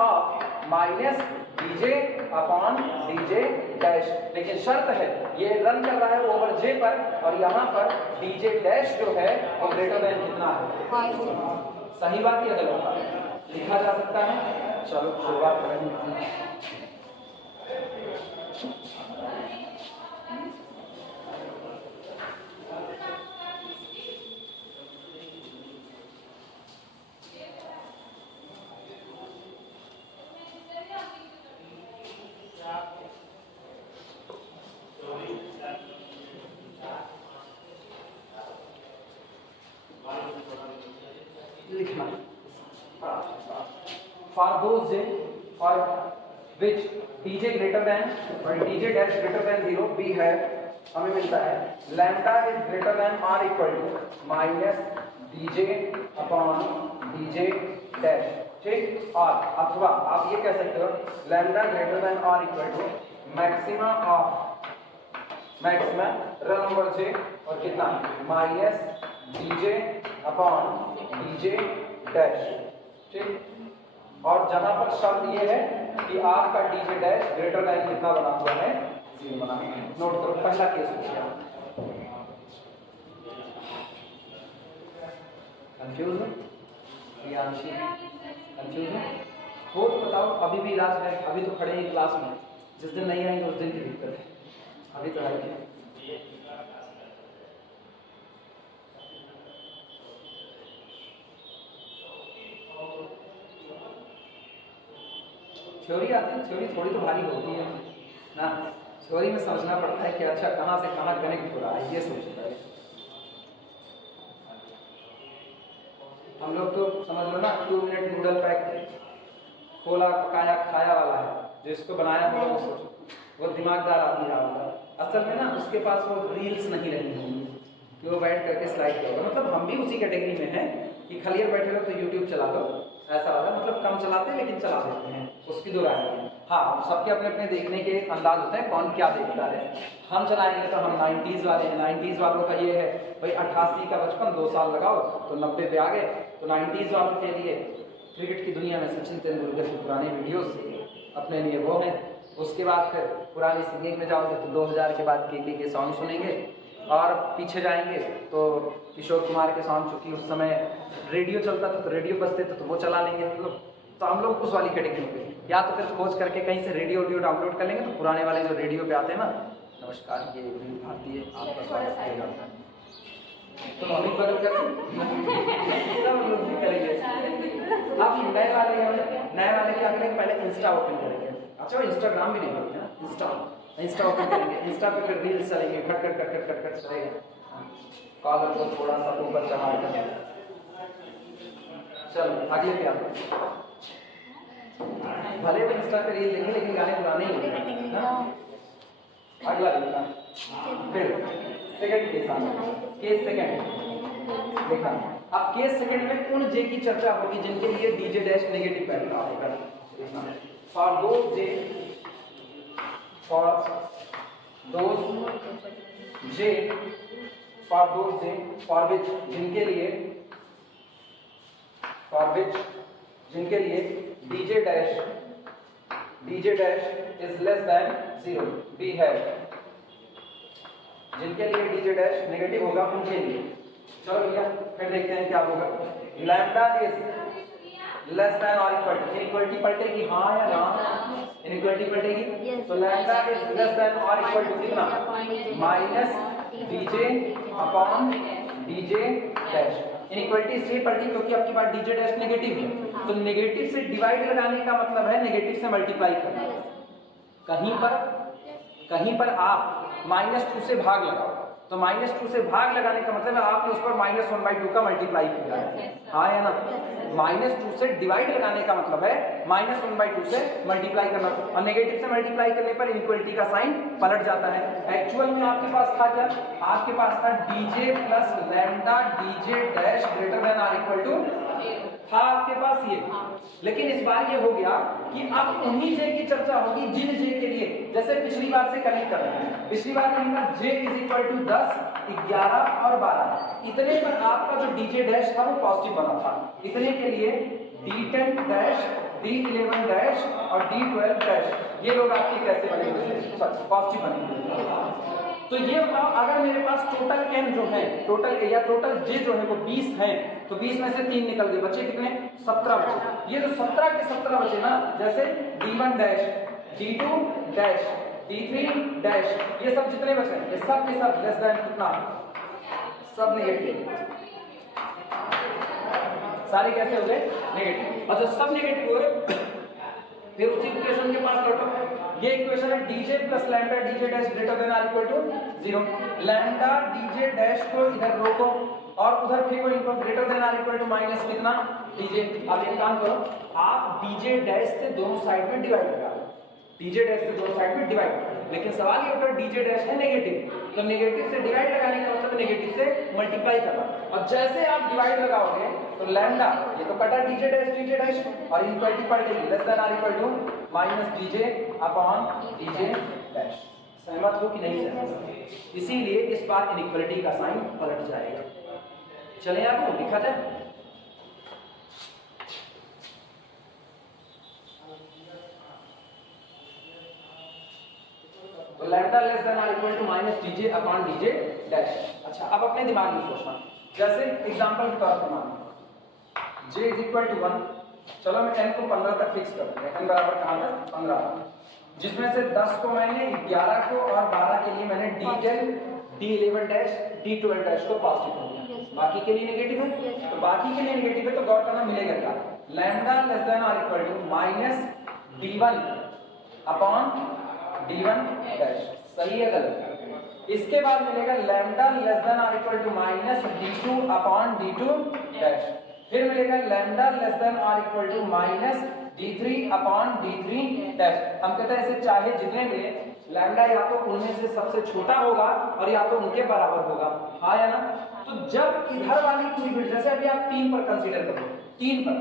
of minus DJ upon DJ dash. लेकिन शर्त है ये रन कर रहा है ओवर जे पर और यहाँ पर डीजे डैश जो है वो ग्रेटर देन कितना है? सही बात या गलत बात? लिखा जा सकता है। चलो शुरुआत करें। लिखना for those j for which dj greater than और dj dash greater than 0 b है, हमें मिलता है lambda is greater than or equal to minus dj upon dj dash। ठीक, और अथवा आप ये कह सकते हो lambda greater than or equal to maxima run over j और कितना minus dj upon dj dash. ठीक, और जहां पर शर्त ये है कि आपका डीजे डैश ग्रेटर देन कितना बना हुआ है? 0 बना हुआ है। नोट करो पहला केस हो गया। कंफ्यूज है? कंफ्यूज है? हो तो बताओ, अभी भी इलाज है, अभी तो खड़े हैं क्लास में, जिस दिन नहीं आएंगे उस दिन की दिक्कत है, अभी तो आएंगे। थ्योरी आती है, थ्योरी थोड़ी तो भारी होती है ना, थ्योरी में समझना पड़ता है कि अच्छा कहाँ से कहाँ कनेक्ट हो रहा है, ये सोचता है। हम लोग तो समझ लो ना 2 मिनट नूडल पैक खोला पकाया खाया वाला है, जो इसको बनाया हुआ वो सोचो वो दिमागदार आदमी रहा होगा। असल में ना उसके पास वो रील्स नहीं रही होंगी कि वो बैठ करके स्लाइड करेगा। मतलब हम भी उसी कैटेगरी में हैं कि खलियर बैठे रहो तो यूट्यूब चला लो, ऐसा वाला, मतलब कम चलाते हैं लेकिन चला देते हैं, उसकी दो राय है। हाँ, सबके अपने अपने देखने के अंदाज होते हैं, कौन क्या देखता है। हम चलाएंगे तो हम 90s वाले हैं, 90s वालों का ये है भाई 88 का बचपन 2 साल लगाओ तो 90 पे आ गए। तो 90s वालों के लिए क्रिकेट की दुनिया में सचिन तेंदुलकर की पुरानी वीडियोस अपने लिए वो हैं। उसके बाद फिर पुरानी सिंगिंग में जाओगे तो 2000 के बाद के सॉन्ग सुनेंगे, और पीछे जाएंगे तो किशोर कुमार के सॉन्ग, चूँकि उस समय रेडियो चलता था तो रेडियो बजते थे तो वो चला लेंगे हम लोग। तो हम लोग उस वाली कैटेगरी में, या तो फिर खोज करके कहीं से रेडियो ऑडियो डाउनलोड कर लेंगे तो पुराने वाले जो रेडियो पे आते हैं ना, नमस्कार ये भारतीय आपका स्वागत करेगा, तो हम भी बदल कर सब लोग भी करेंगे। अब नए वाले क्या करेंगे, पहले इंस्टा ओपन करेंगे। अच्छा वो इंस्टाग्राम भी नहीं बोलते ना, इंस्टा ओपन करेंगे, इंस्टा पे फिर रील्स चलेंगे, खट खट खट खट खट खट चलेगा। कॉलर को थोड़ा सा ऊपर चढ़ा देंगे। चलो आगे क्या, भले भी इंस्टा पे रील देंगे लेकिन गाने पुराने ही होंगे ना। अगला देखा, फिर सेकंड केस सेकंड देखा। अब केस सेकंड में उन जे की चर्चा होगी जिनके लिए डीजे डैश नेगेटिव पैटर्न होगा। For those J, for those J, for those J for which जिनके लिए, फॉर विच जिनके लिए DJ dash is less than 0 बी है, जिनके लिए डीजे डैश नेगेटिव होगा उनके लिए। चलो भैया फिर देखते हैं क्या होगा। लैम्डा इज लेस देन और इक्वल टू, इक्वलिटी पलटेगी हाँ या ना, इनइक्वलिटी पलटेगी। तो लैम्डा इज लेस देन और इक्वल टू कितना, minus DJ upon DJ dash. Inequality इसलिए पलटी क्योंकि आपके पास डीजे डैश नेगेटिव है, तो नेगेटिव से डिवाइड लगाने का मतलब है नेगेटिव से मल्टीप्लाई करना। कहीं पर आप -2 से भाग लगाओ तो -2 से भाग लगाने का मतलब है आपने उस पर -1/2 का मल्टीप्लाई किया है, हाँ या ना। -2 से डिवाइड लगाने का मतलब है -1/2 से मल्टीप्लाई करना, और नेगेटिव से मल्टीप्लाई करने पर इनइक्वलिटी का साइन पलट जाता है। एक्चुअल में आपके पास था क्या, आपके पास था DJ plus lambda DJ dash greater than और इक्वल टू था आपके पास ये। लेकिन इस बार ये हो गया कि अब उन्हीं जे की चर्चा होगी जिन जे के लिए, जैसे पिछली बार से कनेक्ट कर रहे हैं। पिछली बार में था जे इज इक्वल टू 10, 11 और 12, इतने पर आपका जो डीजे डैश था वो पॉजिटिव बना था। इतने के लिए D10 डैश, D11 डैश और D12 डैश, ये लोग आपके कैसे बनेंगे, पॉजिटिव बनेंगे। तो ये बताओ अगर मेरे पास टोटल n जो है, टोटल या टोटल j जो है वो 20 है, तो 20 में से 3 निकल गए, बचे कितने, 17 बचे। ये जो 17 के 17 बचे ना, जैसे D1 dash, D2 dash, D3 dash, ये सब जितने बचे ये सब के सब लेस देन कितना, सब नेगेटिव, सारे कैसे हो गए नेगेटिव। और जब सब नेगेटिव हुए फिर उसी इक्वेशन के पास लौटो। ये इक्वेशन है DJ plus lambda DJ dash greater than और equal to 0। Lambda DJ dash को इधर रोको और उधर फेंको इनको, ग्रेटर देन और इक्वल टू माइनस कितना डीजे। अब एक काम करो, आप डीजे डैश से दोनों साइड में डिवाइड लगा लो, डीजे डैश से दोनों साइड में डिवाइड। लेकिन सवाल ये उठा डीजे डैश है नेगेटिव, तो नेगेटिव से डिवाइड लगाने का मतलब नेगेटिव से मल्टीप्लाई करना। और जैसे आप डिवाइड लगाओगे तो लैम्डा ये तो कटा डीजे डैश और इनइक्वालिटी पलटेगी, लेस देन और equal to minus DJ upon DJ dash. सहमत हो कि नहीं सहमत? इसीलिए इस बार इनइक्वालिटी का साइन पलट जाएगा। चलें आपको लिखा जाए, तो लैम्डा लेस देन और equal to minus DJ upon DJ dash. अच्छा अब अपने दिमाग में सोचना, जैसे एग्जांपल के तौर पर मान j इज इक्वल टू 1, चलो मैं n को 15 तक फिक्स कर दूंगा। n बराबर कहाँ तक 15, जिसमें से 10 को मैंने 11 को और 12 के लिए मैंने D10 D11 dash D12 dash को पॉजिटिव कर दिया, बाकी के लिए नेगेटिव है। तो बाकी के लिए नेगेटिव है तो गौर करना मिलेगा क्या, लैम्डा लेस देन और equal to minus D1 upon D1 dash, सही है गलत। इसके बाद मिलेगा लैम्डा लेस देन और equal to minus D2 upon D2 dash, फिर मिलेगा लैम्डा लेस देन और equal to minus D3 upon D3 dash. हम कहते हैं ऐसे चाहे जितने मिले लैम्डा या तो उनमें से सबसे छोटा होगा और या तो उनके बराबर होगा, हाँ या ना। तो जब इधर वाली पूरी बिट, जैसे अभी आप 3 पर कंसीडर करो, 3 पर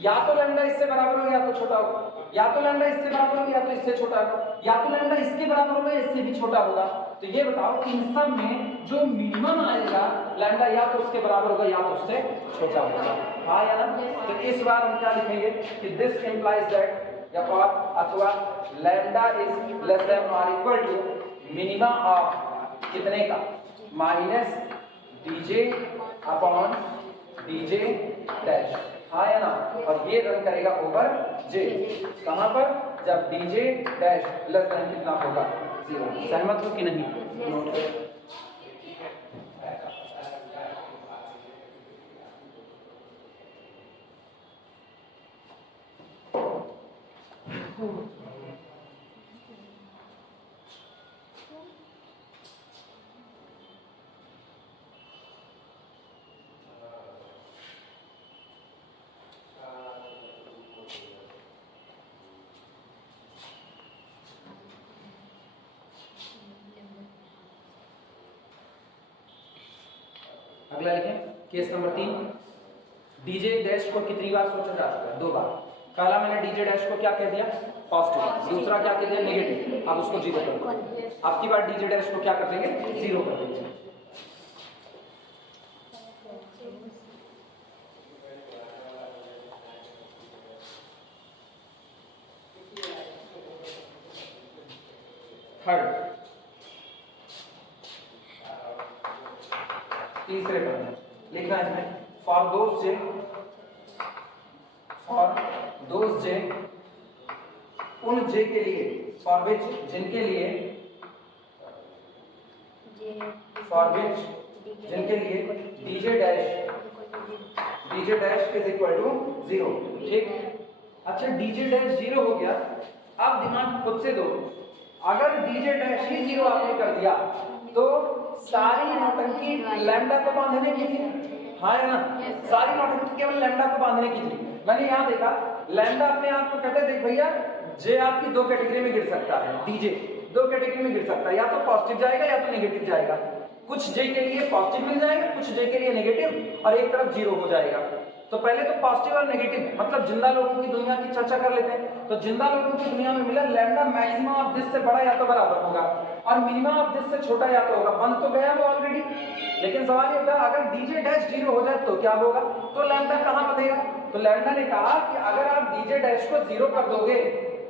या तो लैम्डा इससे बराबर होगा या तो छोटा होगा, या तो लैम्डा इससे बराबर होगा या तो इससे छोटा होगा, या तो लैम्डा इसके बराबर होगा या इससे भी छोटा होगा। तो ये बताओ इन सब में जो मिनिमम आएगा लैम्डा या तो उसके बराबर होगा या तो उससे छोटा होगा, हाँ या ना। तो इस बार हम क्या लिखेंगे कि दिस इंप्लाइज दैट या और अथवा लैम्डा इज लेस देन और इक्वल टू मिनिमम ऑफ कितने का, minus dj upon dj dash, हाँ या ना। और ये रन करेगा ओवर j, कहां पर, जब dj डैश लेस देन कितना होगा 0। सहमत हो कि नहीं, नोट करो। अगला लिखें केस नंबर 3, डीजे डैश को कितनी बार सोचा जा चुका है, 2 बार। पहला मैंने डीजे डैश को क्या कह दिया, पॉजिटिव, दूसरा क्या कह दिया नेगेटिव, अब उसको 0 कर देंगे। अब की बार डीजे डैश को क्या कर देंगे, 0 कर देंगे। थर्ड, तीसरे पर लिखना है इसमें फॉर दोस जे उन जे के लिए, फॉर विच जिनके लिए, DJ dash is equal to 0, ठीक। अच्छा डीजे डैश 0 हो गया, अब दिमाग खुद से दो, अगर डीजे डैश ही 0 आपने कर दिया तो सारी नौटंकी लैम्डा को बांधने की थी, हाँ है ना। सारी नौटंकी केवल लैम्डा को बांधने की थी। मैंने यहाँ देखा लैम्डा अपने आप को कहते हैं, देख भैया जे आपकी 2 कैटेगरी में गिर सकता है, डीजे 2 कैटेगरी में गिर सकता है, या तो पॉजिटिव जाएगा या तो नेगेटिव जाएगा। कुछ जे के लिए पॉजिटिव मिल जाएगा, कुछ जे के लिए नेगेटिव, और एक तरफ 0 हो जाएगा। तो पहले तो पॉजिटिव और नेगेटिव मतलब जिंदा लोगों की दुनिया की चर्चा कर लेते हैं। तो जिंदा लोगों की दुनिया में मिला लैम्डा मैक्सिमम ऑफ दिस से बड़ा या तो बराबर होगा और मिनिमम ऑफ दिस से छोटा या तो होगा। बन तो गया वो ऑलरेडी, लेकिन सवाल ये होता है अगर डीजे डैश 0 हो जाए तो क्या होगा, तो लैम्डा कहां बनेगा। तो लैम्डा ने कहा कि अगर आप डीजे डैश को 0 कर दोगे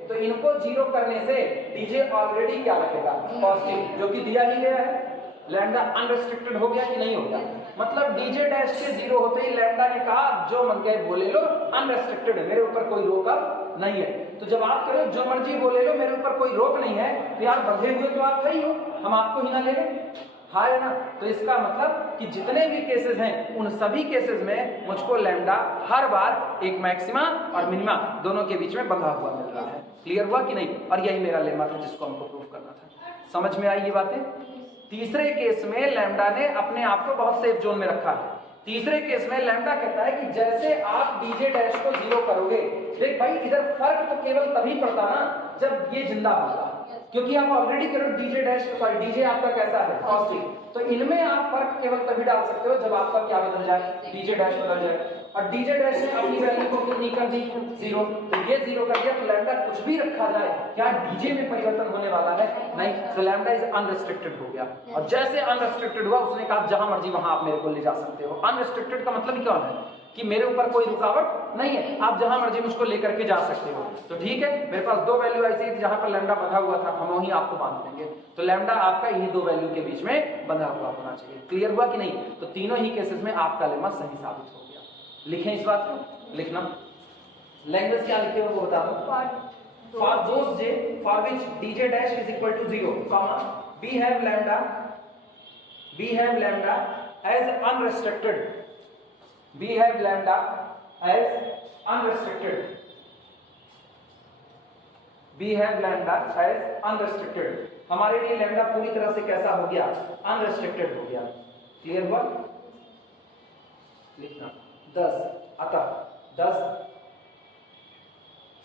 तो इनको 0 करने से डीजे ऑलरेडी क्या रहेगा, पॉजिटिव, जो कि दिया ही गया है। लैम्डा अनरिस्ट्रिक्टेड हो गया कि नहीं हो गया, मतलब डीजे डैश के 0 होते ही लैम्डा ने कहा जो मन गए बोले लो, अनरिस्ट्रिक्टेड है, मेरे ऊपर कोई रोक अब नहीं है। तो जब आप करो जो मर्जी बोले लो, मेरे ऊपर कोई रोक नहीं है, तो यार बंधे हुए तो आप ही हो, हम आपको ही ना ले लें, हाँ है ना। तो इसका मतलब कि जितने भी केसेस हैं उन सभी केसेस में मुझको लैम्डा हर बार एक मैक्सिमा और मिनिमा दोनों के बीच में बंधा हुआ मिल रहा है। क्लियर हुआ कि नहीं, और यही मेरा लेमा था जिसको हमको प्रूफ करना था। समझ में आई ये बातें। तीसरे केस में लैम्डा ने अपने आप को बहुत सेफ जोन में रखा है। तीसरे केस में लैम्डा कहता है कि जैसे आप डीजे डैश को 0 करोगे, देख भाई इधर फर्क तो केवल तभी पड़ता ना जब ये जिंदा होगा, क्योंकि आप ऑलरेडी करो डीजे डैश, सॉरी डीजे आपका कैसा है, पॉजिटिव। तो इनमें आप फर्क केवल तभी डाल सकते हो जब आपका क्या बदल जाए, डीजे डैश बदल जाए। और डीजे डैश ने अपनी वैल्यू को कितनी कर दी, 0। तो ये 0 कर दिया तो लैम्डा कुछ भी रखा जाए क्या डीजे में परिवर्तन होने वाला है, नहीं। तो लैम्डा इज अनरिस्ट्रिक्टेड हो गया, और जैसे अनरिस्ट्रिक्टेड हुआ उसने कहा जहां मर्जी वहां आप मेरे को ले जा सकते हो। अनरिस्ट्रिक्टेड का मतलब क्या है कि मेरे ऊपर कोई रुकावट नहीं है, आप जहां मर्जी मुझको लेकर के जा सकते हो। तो ठीक है, मेरे पास 2 वैल्यू ऐसी थी जहां पर लैम्डा बंधा हुआ था, हम वहीं आपको बांध देंगे। तो लैम्डा आपका इन्हीं 2 वैल्यू के बीच में बंधा हुआ होना चाहिए। क्लियर हुआ कि नहीं। तो तीनों ही केसेस में आपका लेमा सही साबित हो गया। लिखें इस बात को, लिखना लैंग्वेज क्या लिखे हुए वो बता दो। For those j for which dj dash is equal to 0, comma we have lambda as unrestricted. We have lambda as unrestricted. We have lambda as unrestricted. हमारे लिए लैम्डा पूरी तरह से कैसा हो गया? अनरेस्ट्रिक्टेड हो गया। क्लियर हुआ? लिखना 10 अतः 10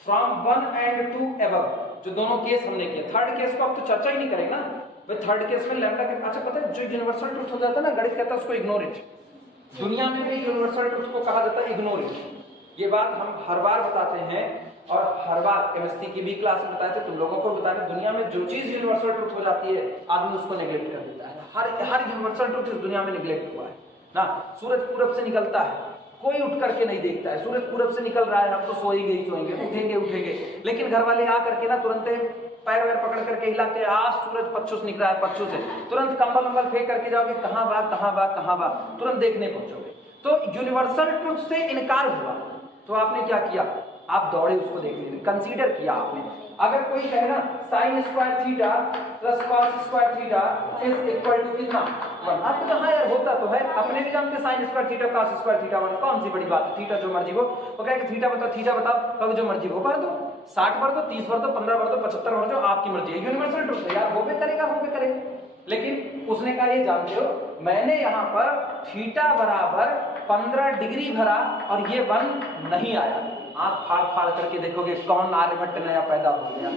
फ्रॉम 1 and 2 above, जो दोनों केस हमने किए। थर्ड केस को अब तो चर्चा ही नहीं करेंगे ना भाई। थर्ड केस में लैम्डा के अच्छा पता है जो यूनिवर्सल ट्रुथ हो जाता है ना, गणित कहता है उसको इग्नोर इट। दुनिया में भी यूनिवर्सल ट्रुथ को कहा जाता है इग्नोर इट। ये बात हम हर बार बताते हैं और हर बार केमिस्ट्री की भी क्लास में बताए थे, तुम लोगों को बताने। दुनिया में जो चीज यूनिवर्सल ट्रुथ हो जाती है आदमी उसको नेग्लेक्ट कर देता है। हर यूनिवर्सल ट्रुथ इस दुनिया में नेग्लेक्ट हुआ है ना। सूरज पूरब से निकलता है, कोई उठ करके नहीं देखता है। सूरज पूरब से निकल रहा है, हम तो सोएंगे ही सोएंगे, उठेंगे। लेकिन घर वाले आ करके ना तुरंत पैर वैर पकड़ करके हिलाते, आज सूरज पच्छू से निकला है, पच्छू से तुरंत कंबल वंबल फेंक करके जाओगे, कहाँ बा, तुरंत देखने पहुंचोगे। तो यूनिवर्सल ट्रुथ से इनकार हुआ तो आपने क्या किया? आप दौड़े उसको देखने, कंसीडर किया आपने। अगर कोई कहे ना sine square theta plus cos square theta is equal to कितना 1, आपको तो हाँ यार होता तो है, अपने भी जानते sign square theta cos square theta 1, कौन सी बड़ी बात है? थीटा जो मर्जी हो। वो कहे कि थीटा बताओ, कभी जो मर्जी हो भर दो, 60 भर दो, 30 भर दो, 15 भर दो, 75 भर दो, आपकी मर्जी है। यूनिवर्सल ट्रुथ है यार, होबे करेगा। लेकिन उसने कहा ये जानते हो मैंने यहाँ पर थीटा बराबर 15 डिग्री भरा और ये 1 नहीं आया। आप फाड़ करके देखोगे कौन आर्यभट्ट नया पैदा हो गया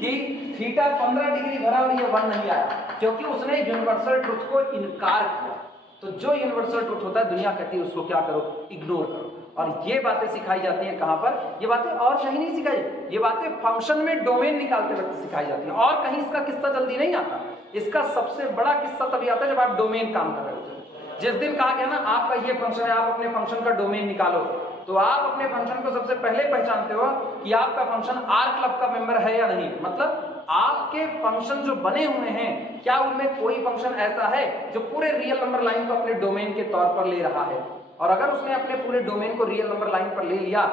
कि थीटा 15 डिग्री भरा और ये 1 नहीं आया, क्योंकि उसने यूनिवर्सल ट्रुथ को इनकार किया। तो जो यूनिवर्सल ट्रुथ होता है दुनिया कहती है उसको क्या करो? इग्नोर करो। और ये बातें सिखाई जाती हैं कहाँ पर? ये बातें और कहीं नहीं सिखाई, ये बातें फंक्शन में डोमेन निकालते वक्त सिखाई जाती हैं। और कहीं इसका किस्सा जल्दी नहीं आता। इसका सबसे बड़ा किस्सा तभी आता है जब आप डोमेन काम कर रहे होते हैं। जिस दिन कहा गया ना आपका ये फंक्शन है, आप अपने फंक्शन का डोमेन निकालो, तो आप अपने फंक्शन को सबसे पहले पहचानते हो कि आपका फंक्शन आर क्लब का मेंबर है या नहीं। मतलब आपके फंक्शन जो बने हुए हैं क्या उनमें कोई फंक्शन ऐसा है जो पूरे रियल नंबर लाइन को अपने डोमेन के तौर पर ले रहा है। और अगर उसने अपने पूरे डोमेन को रियल नंबर लाइन पर ले लिया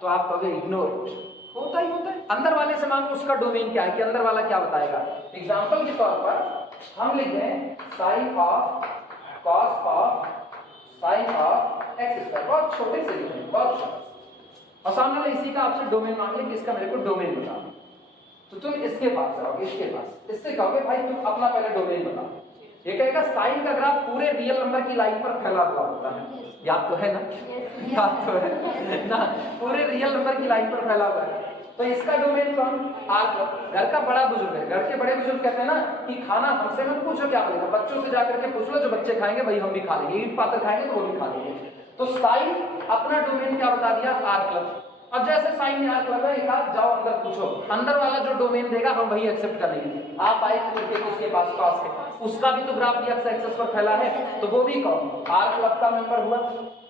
तो आप कभी इग्नोर होता ही होता है। अंदर वाले से मांगो उसका डोमेन क्या है कि अंदर वाला क्या बताएगा। एग्जाम्पल के तौर पर हम लिख दें sine of cos of sine of X square, बहुत छोटे से लिख दें, बहुत छोटे। और सामने वाले इसी का आपसे डोमेन मांग ले कि इसका मेरे को डोमेन बता, तो तुम इसके पास जाओगे, इसके पास, इससे कहोगे भाई तुम अपना पहले डोमेन बताओ। ये कहेगा साइन का ग्राफ पूरे रियल नंबर की लाइन पर फैला हुआ होता है। याद तो है ना? याद तो है ना? पूरे रियल नंबर की लाइन पर फैला हुआ है। तो इसका डोमेन कौन? आर क्लब। घर का बड़ा बुजुर्ग है, घर के बड़े बुजुर्ग कहते हैं ना कि खाना हमसे मत पूछो क्या बनेगा, बच्चों से जाकर के पूछ लो, जो बच्चे खाएंगे वही हम भी खा लेंगे, ईट पातर खाएंगे तो वो भी खा लेंगे। तो साइन अपना डोमेन क्या बता दिया? आर क्लब। अब जैसे साइन में आर क्लब है, एक आध जाओ अंदर पूछो, अंदर वाला जो डोमेन देगा हम वही एक्सेप्ट कर लेंगे। आप आए किसके पास? कॉस के पास, उसका भी तो ग्राफ एक्स एक्सिस पर फैला है, तो वो भी कौन? आर क्लब का मेंबर हुआ।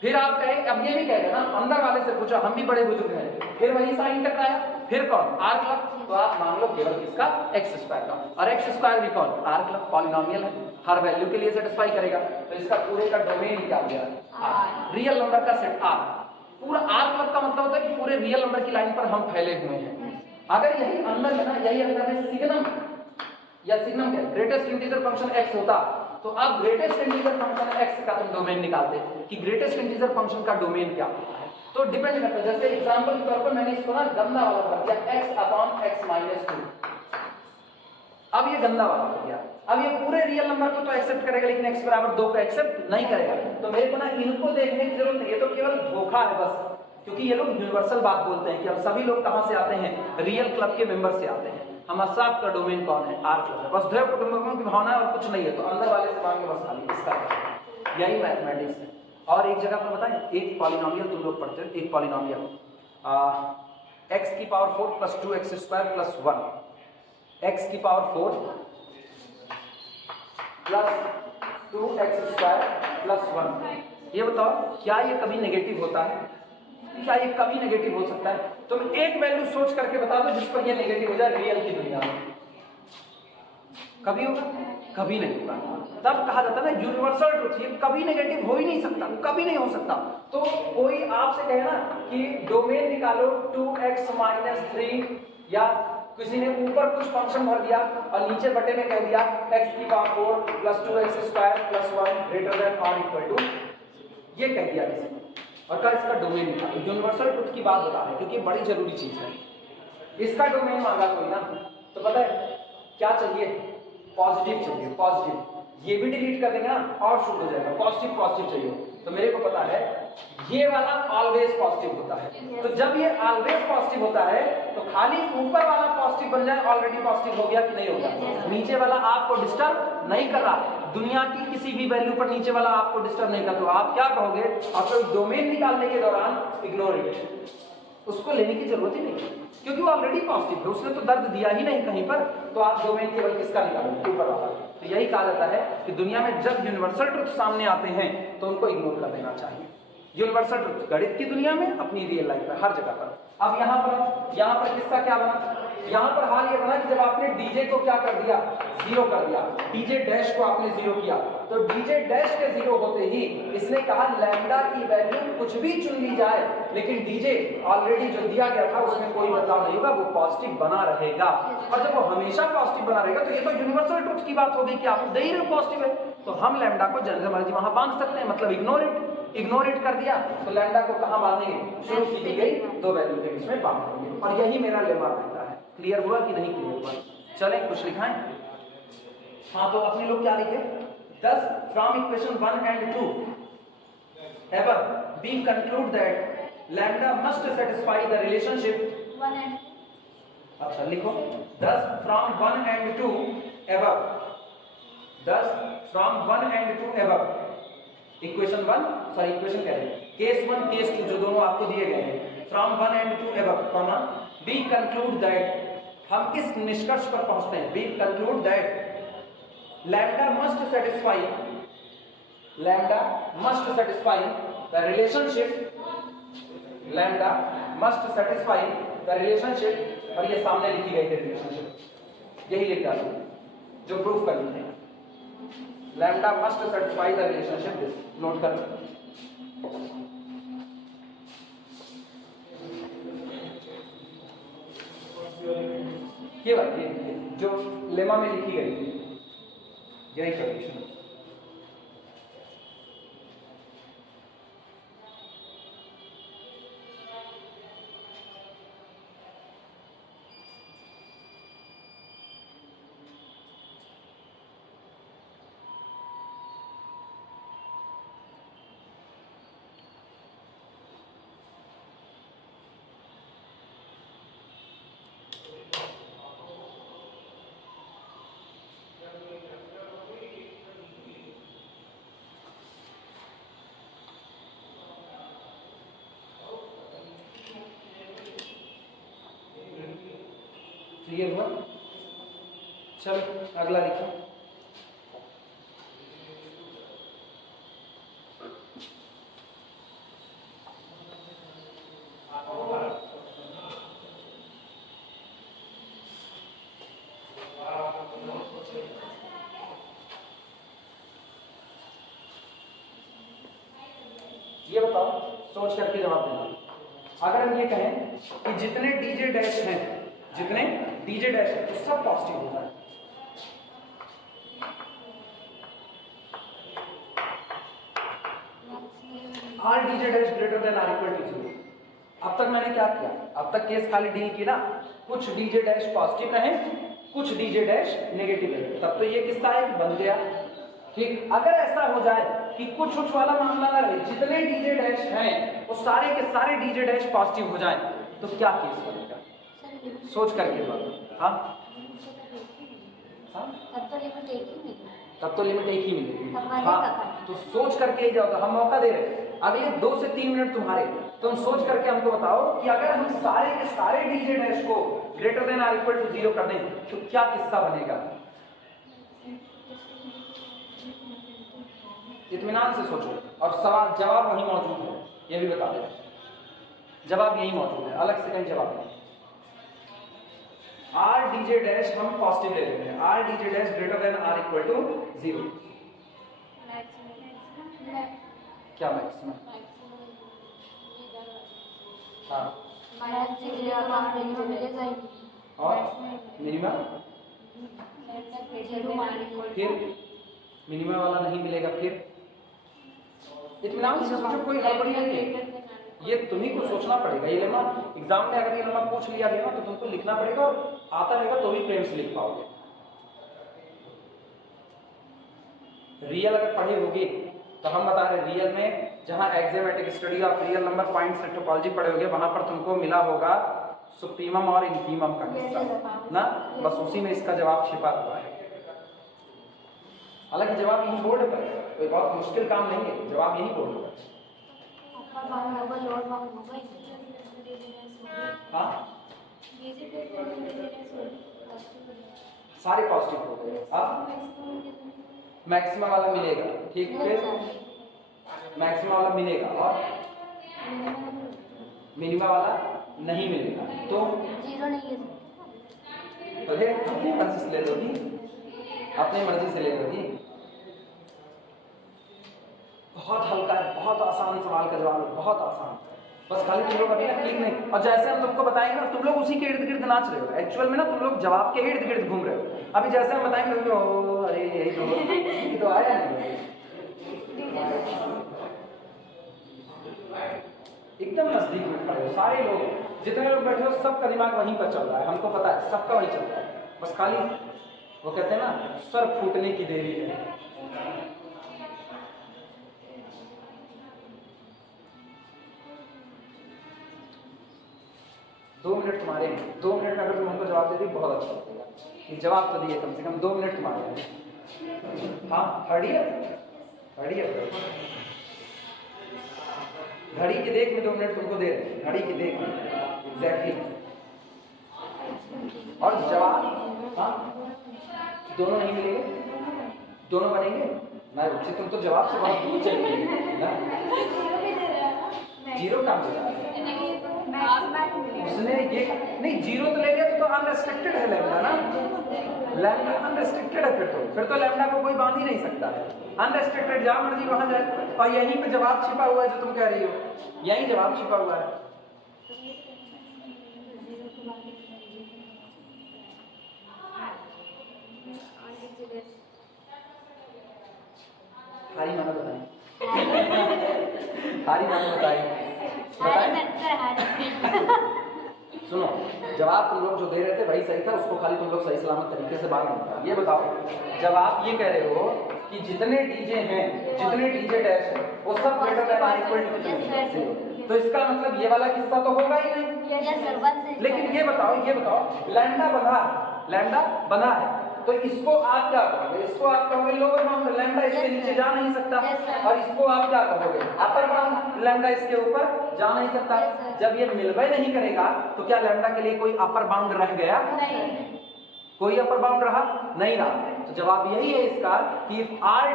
फिर आप कहे, अब ये भी कहेगा ना अंदर वाले से पूछो, हम भी बड़े बुजुर्ग हैं, फिर वही साइन टकराया, फिर कौन? आर क्लब। तो आप मान लो केवल किसका? एक्स स्क्वायर का। और एक्स स्क्वायर भी कौन? R club. पॉलिनोमियल है, हर वैल्यू के लिए सेटिस्फाई करेगा। तो इसका पूरे का डोमेन क्या गया? आर। रियल नंबर का सेट आर। पूरा आर क्लब का मतलब होता है कि पूरे रियल नंबर की लाइन पर हम फैले हुए हैं। अगर यही अंदर है ना, यही अंदर में सिग्नम या सिग्नम क्या ग्रेटेस्ट इंटीजर फंक्शन एक्स होता, तो अब ग्रेटेस्ट इंटीजर फंक्शन एक्स का तुम डोमेन निकालते कि ग्रेटेस्ट इंटीजर फंक्शन का डोमेन क्या होता है। तो डिपेंड करता है, जैसे एग्जांपल के तौर पर मैंने इसको ना गंदा वाला कर दिया x अपॉन x माइनस 2। अब ये गंदा वाला हो गया। अब ये पूरे रियल नंबर को तो एक्सेप्ट करेगा लेकिन x बराबर 2 को एक्सेप्ट नहीं करेगा। तो मेरे को ना इनको देखने की जरूरत नहीं है, तो केवल धोखा है बस, क्योंकि ये लोग यूनिवर्सल बात बोलते हैं कि हम सभी लोग कहां से आते हैं? रियल क्लब के मेंबर से आते हैं। हमारा साथ का डोमेन कौन है? आर क्लब है। बस दैव कुटुंबकों की भावना है और कुछ नहीं है, तो अंदर वाले से मांग बस खाली इसका। यही मैथमेटिक्स है। और एक जगह पर बताएं, एक पॉलिनोमियल तुम लोग पढ़ते हो, एक पॉलिनोमियल x की power 4 plus 2x square plus 1, x की power 4 plus 2x square plus 1। ये बताओ क्या ये कभी नेगेटिव होता है? क्या ये कभी नेगेटिव हो सकता है? तुम एक वैल्यू सोच करके बता दो जिस पर ये नेगेटिव हो जाए रियल की दुनिया में। कभी होगा? कभी नहीं होगा। तब कहा जाता है ना यूनिवर्सल ट्रुथ, ये कभी नेगेटिव हो ही नहीं सकता, कभी नहीं हो सकता। तो कोई आपसे कहे ना कि डोमेन निकालो 2x - 3, या किसी ने ऊपर कुछ फंक्शन भर दिया और नीचे बटे में कह दिया x⁴ + 2x² + 1 ≥ = ये कह दिया किसी ने, और कहा इसका डोमेन निकालो। यूनिवर्सल ट्रुथ की बात बता रहे हैं क्योंकि बड़ी जरूरी चीज है। इसका डोमेन मांगा कोई ना, तो पता है क्या चाहिए? पॉजिटिव चाहिए, पॉजिटिव। ये भी डिलीट कर देंगे ना और शुरू हो जाएगा, पॉजिटिव पॉजिटिव चाहिए। तो मेरे को पता है ये वाला ऑलवेज पॉजिटिव होता है। तो जब ये ऑलवेज पॉजिटिव होता है तो खाली ऊपर वाला पॉजिटिव बन जाए, ऑलरेडी पॉजिटिव हो गया कि नहीं हो गया? नीचे वाला आपको डिस्टर्ब नहीं कर रहा, दुनिया की किसी भी वैल्यू पर नीचे वाला आपको डिस्टर्ब नहीं कर। तो आप क्या कहोगे? आपको डोमेन निकालने के दौरान इग्नोर इट, उसको लेने की जरूरत ही नहीं क्योंकि वो ऑलरेडी पॉजिटिव है, उसने तो दर्द दिया ही नहीं कहीं पर। तो आप डोमेन केवल किसका निकालोगे? ऊपर वाला। तो यही कहा जाता है कि दुनिया में जब यूनिवर्सल ट्रुथ सामने आते हैं तो उनको इग्नोर कर देना चाहिए। यूनिवर्सल ट्रुथ गणित की दुनिया में, अपनी रियल लाइफ में, हर जगह पर। अब यहाँ पर किसका क्या बना? यहाँ पर हाल ये बना कि जब आपने डीजे को क्या कर दिया? 0 कर दिया। डीजे डैश को आपने 0 किया, तो डीजे डैश के 0 होते ही इसने कहा लैम्डा की वैल्यू कुछ भी चुन ली जाए, लेकिन डीजे ऑलरेडी जो दिया गया था उसमें कोई बदलाव नहीं होगा, वो पॉजिटिव बना रहेगा। और जब वो हमेशा पॉजिटिव बना रहेगा तो ये तो यूनिवर्सल ट्रुथ की बात हो गई कि आप दे ही रहे हो पॉजिटिव है, तो हम लैम्डा को जनरल मर्जी वहां बांध सकते हैं, मतलब इग्नोर इट कर दिया। तो लैम्डा को कहां बांधेंगे? शुरू की दी गई दो वैल्यू के बीच में बांध देंगे। और यही मेरा लेमा रहता है। क्लियर हुआ कि नहीं क्लियर हुआ? चलें कुछ लिखाएं। हाँ, तो अपने लोग क्या लिखे? 10 from equation 1 and 2 ever we conclude that lambda must satisfy the relationship 1 and 2। अच्छा लिखो 10 from 1 and 2 ever, 10 from 1 and 2 ever। Equation 1 sorry equation कह रहे हैं केस 1 केस 2 जो दोनों आपको दिए गए हैं, from 1 and 2 ever comma we conclude that, हम किस निष्कर्ष पर पहुंचते हैं? we conclude that lambda must satisfy the relationship, lambda must satisfy the relationship, और ये सामने लिखी गई है रिलेशनशिप, यही लिख डालो जो प्रूफ करनी है। lambda must satisfy the relationship, this note कर लो। ये बात ये जो लेमा में लिखी गई थी यही कंडीशन। क्लियर हुआ? चलो अगला लिखो। ये बताओ, सोच करके जवाब देना। अगर हम ये कहें कि जितने डीजे डैश हैं, जितने डीजे डैश है तो सब पॉजिटिव होता है। R DJ dash greater than or equal to 0। अब तक मैंने क्या किया? अब तक केस खाली डील की ना, कुछ डीजे डैश पॉजिटिव रहे, कुछ डीजे डैश नेगेटिव रहे, तब तो ये किसका है बन गया। ठीक, अगर ऐसा हो जाए कि कुछ वाला मामला ना रहे, जितने डीजे डैश हैं वो सारे के सारे डीजे डैश पॉजिटिव हो जाए, तो क्या केस बनेगा? सोच करके बात। हाँ तब तो लिमिट एक ही मिलेगी। हाँ, तो सोच करके ही जाओ। हम मौका दे रहे हैं अगले 2 से 3 मिनट तुम्हारे, तुम सोच करके हमको बताओ कि अगर हम सारे के सारे डीजे डैश को greater than or equal to 0 कर दें तो क्या किस्सा बनेगा? इत्मीनान से सोचो, और सवाल जवाब वही मौजूद है, ये भी बता दे, जवाब यही मौजूद है, अलग से कहीं जवाब नहीं। आर डीजे डैश हम पॉजिटिव ले लेते हैं, R DJ dash greater than or equal to 0। क्या मैक्सिमम? हाँ और मिनिमम, फिर मिनिमम वाला नहीं मिलेगा, फिर इत्मीनान से सोचो, कोई हड़बड़ी नहीं है, ये तुम्ही को सोचना पड़ेगा। ये लेमा एग्जाम में अगर ये लेमा पूछ लिया गया तो तुमको लिखना पड़ेगा, और आता रहेगा तो भी प्रेम से लिख पाओगे। रियल अगर पढ़े होगे तो हम बता रहे रियल में जहां axiomatic study of real number points and topology पढ़े होगे वहां पर तुमको मिला होगा सुप्रीमम और इन्फीमम का किस्सा ना, बस उसी में इसका जवाब छिपा हुआ है। हालांकि जवाब यही बोर्ड पर है, कोई बहुत मुश्किल काम नहीं है, जवाब यही बोर्ड पर है। हाँ सारे पॉजिटिव हो गए, अब मैक्सिमम वाला मिलेगा, ठीक, फिर मैक्सिमम वाला मिलेगा और मिनिमम वाला नहीं मिलेगा, तो जीरो नहीं है, भले अपनी मर्जी से ले लोगी, अपनी मर्जी से ले लोगी। बहुत हल्का है, बहुत आसान सवाल का जवाब है, बहुत आसान, बस खाली तुम लोग अभी ना क्लिक नहीं, और जैसे हम तुमको बताएंगे ना तुम लोग उसी के इर्द गिर्द नाच रहे हो, एक्चुअल में ना तुम लोग जवाब के इर्द गिर्द घूम रहे हो। अभी जैसे हम बताएंगे तो ओ अरे यही तो आया नहीं, एकदम नजदीक में खड़े हो सारे लोग, जितने लोग बैठे हो सबका दिमाग वहीं पर चल रहा है, हमको पता है सबका वहीं चल रहा है, बस खाली वो कहते हैं ना सर फूटने की देरी है। 2 मिनट तुम्हारे, 2 मिनट में अगर तुम हमको जवाब दे दी बहुत अच्छा लगेगा कि जवाब तो दिए, कम से कम 2 मिनट तुम्हारे। हाँ थर्ड ईयर घड़ी की देख में 2 मिनट तुमको दे रहे हैं, घड़ी की देख में एग्जैक्टली, और जवाब हाँ दोनों नहीं मिलेंगे, दोनों बनेंगे ना, रुचि तुम तो जवाब से बहुत दूर चले गए ना, जीरो काम बता रहे उसने ये नहीं, जीरो तो ले लिया तो अनरेस्ट्रिक्टेड है लैम्डा ना, लैम्डा अनरेस्ट्रिक्टेड है, फिर तो लैम्डा को कोई बांध ही नहीं सकता है, अनरेस्ट्रिक्टेड जहां मर्जी वहां जाए, और यहीं पे जवाब छिपा हुआ है जो तुम कह रही हो, यहीं जवाब छिपा हुआ है। हारी माना बताएं, हारी माना बताएं, सुनो जवाब तुम लोग जो दे रहे थे वही सही था, उसको खाली तुम लोग सही सलामत तरीके से बाहर निकालो। ये बताओ जब आप ये कह रहे हो कि जितने डीजे हैं, जितने डीजे डैश है वो सब greater than or equal to 0, तो इसका मतलब ये वाला किस्सा तो होगा ही नहीं। लेकिन ये बताओ लैम्डा बना है तो इसको आप क्या कहोगे? इसको आप कहोगे लोअर बाउंड, लैम्डा इसके नीचे जा नहीं सकता, और इसको आप क्या कहोगे? अपर बाउंड, लैम्डा इसके ऊपर जा नहीं सकता। जब ये मिलवे नहीं करेगा तो क्या लैम्डा के लिए कोई अपर बाउंड रह गया? कोई अपर बाउंड रहा नहीं रहा। तो जवाब यही है इसका कि if r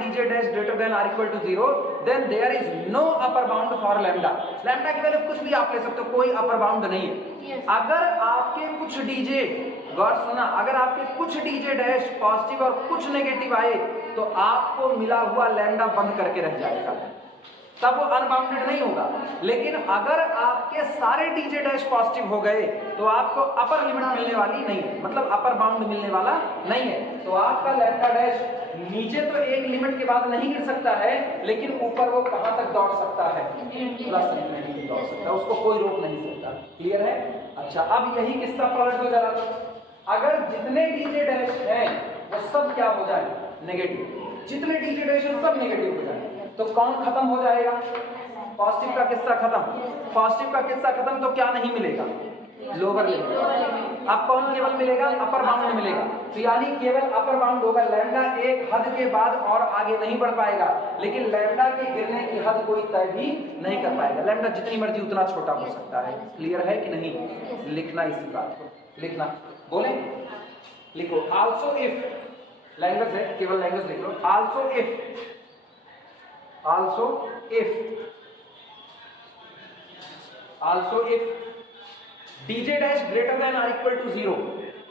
dj dash greater than or equal to 0 then there is no upper bound for lambda। Lambda की वैल्यू कुछ भी आप ले सकते हो, कोई अपर बाउंड नहीं है। अगर आपके कुछ डीजे, गौर सुना, अगर आपके कुछ डीजे डैश पॉजिटिव और कुछ नेगेटिव आए तो आपको मिला हुआ लैम्डा बंद करके रह जाएगा, तब वो अनबाउंडेड नहीं होगा। लेकिन अगर आपके सारे डीजे डैश पॉजिटिव हो गए तो आपको अपर लिमिट मिलने वाली नहीं है, मतलब अपर बाउंड मिलने वाला नहीं है। तो आपका लैम्डा डैश नीचे तो एक लिमिट के बाद नहीं गिर सकता है, लेकिन ऊपर वो कहां तक दौड़ सकता है? प्लस इन्फिनिटी दौड़ सकता है, उसको कोई रोक नहीं सकता। क्लियर है? अच्छा, अब यही किस्सा पलट दो जरा। अगर जितने डीजे डैश हैं वो सब क्या हो जाए? नेगेटिव। जितने डीजे डैश हैं सब नेगेटिव हो जाए तो कौन खत्म हो जाएगा? पॉजिटिव का किस्सा खत्म। पॉजिटिव का किस्सा खत्म तो क्या नहीं मिलेगा? Lower limit. अब कौन केवल मिलेगा? अपर बाउंड मिलेगा। तो यानी केवल अपर बाउंड होगा, लैम्डा एक हद के बाद और आगे नहीं बढ़ पाएगा, लेकिन लैम्डा के गिरने की हद कोई तय भी नहीं कर पाएगा। लैम्डा जितनी मर्जी उतना छोटा हो सकता है। क्लियर है कि नहीं? लिखना इसी बात को, लिखना, बोले लिखो। आल्सो इफ, लैंग्वेज है, केवल लैंग्वेज लिख लो। also if dj dash greater than or equal to 0,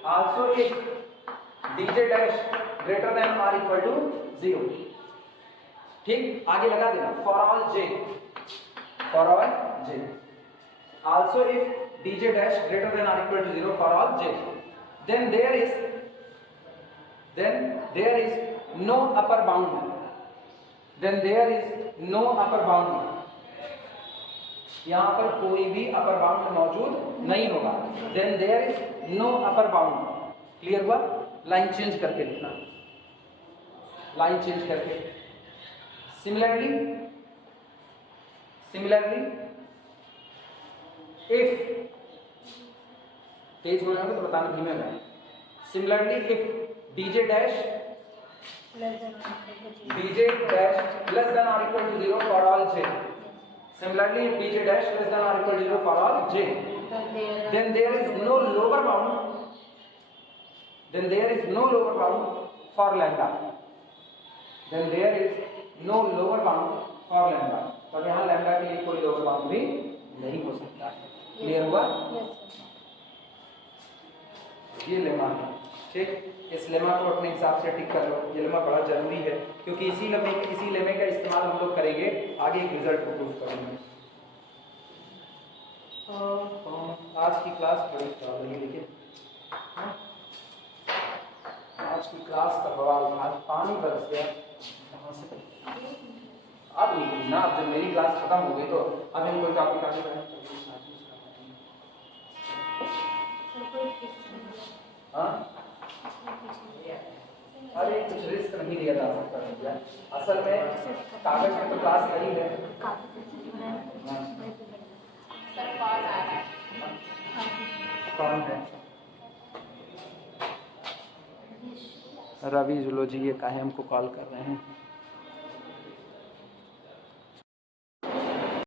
also if dj dash greater than or equal to 0, ठीक, आगे लगा देना for all j, also if dj dash greater than or equal to 0 for all j, then there is no upper bound, यहाँ पर कोई भी upper bound मौजूद नहीं होगा, then there is no upper bound, clear हुआ? लाइन चेंज करके लिखना, लाइन चेंज करके। सिमिलरली if तेज हो जाएगा तो बताना धीमे में। Similarly if dj dash less than or equal to 0 for all j, similarly if dj dash less than or equal to 0 for all j, then there is no lower bound for lambda, और यहाँ lambda के लिए कोई lower bound भी नहीं हो सकता। Clear हुआ? ये लेमा है, ठीक, इस लेमा को अपने हिसाब से टिक कर लो, ये लेमा बड़ा जरूरी है क्योंकि इसी लेमे का इस्तेमाल हम लोग करेंगे आगे एक रिजल्ट को प्रूव करने में। आज की क्लास बड़ी चल रही है, लेकिन आज की क्लास का बवाल, आज पानी बरस गया वहाँ से। अब नहीं ना, अब जब मेरी क्लास खत्म हो गई तो अब हम कोई टॉपिक आगे बढ़ेंगे। हाँ, अरे कुछ रिस्क नहीं लिया जा सकता भैया, असल में कागज में तो क्लास नहीं है। कौन है? रवि जुलोजी, ये काहे हमको कॉल कर रहे हैं?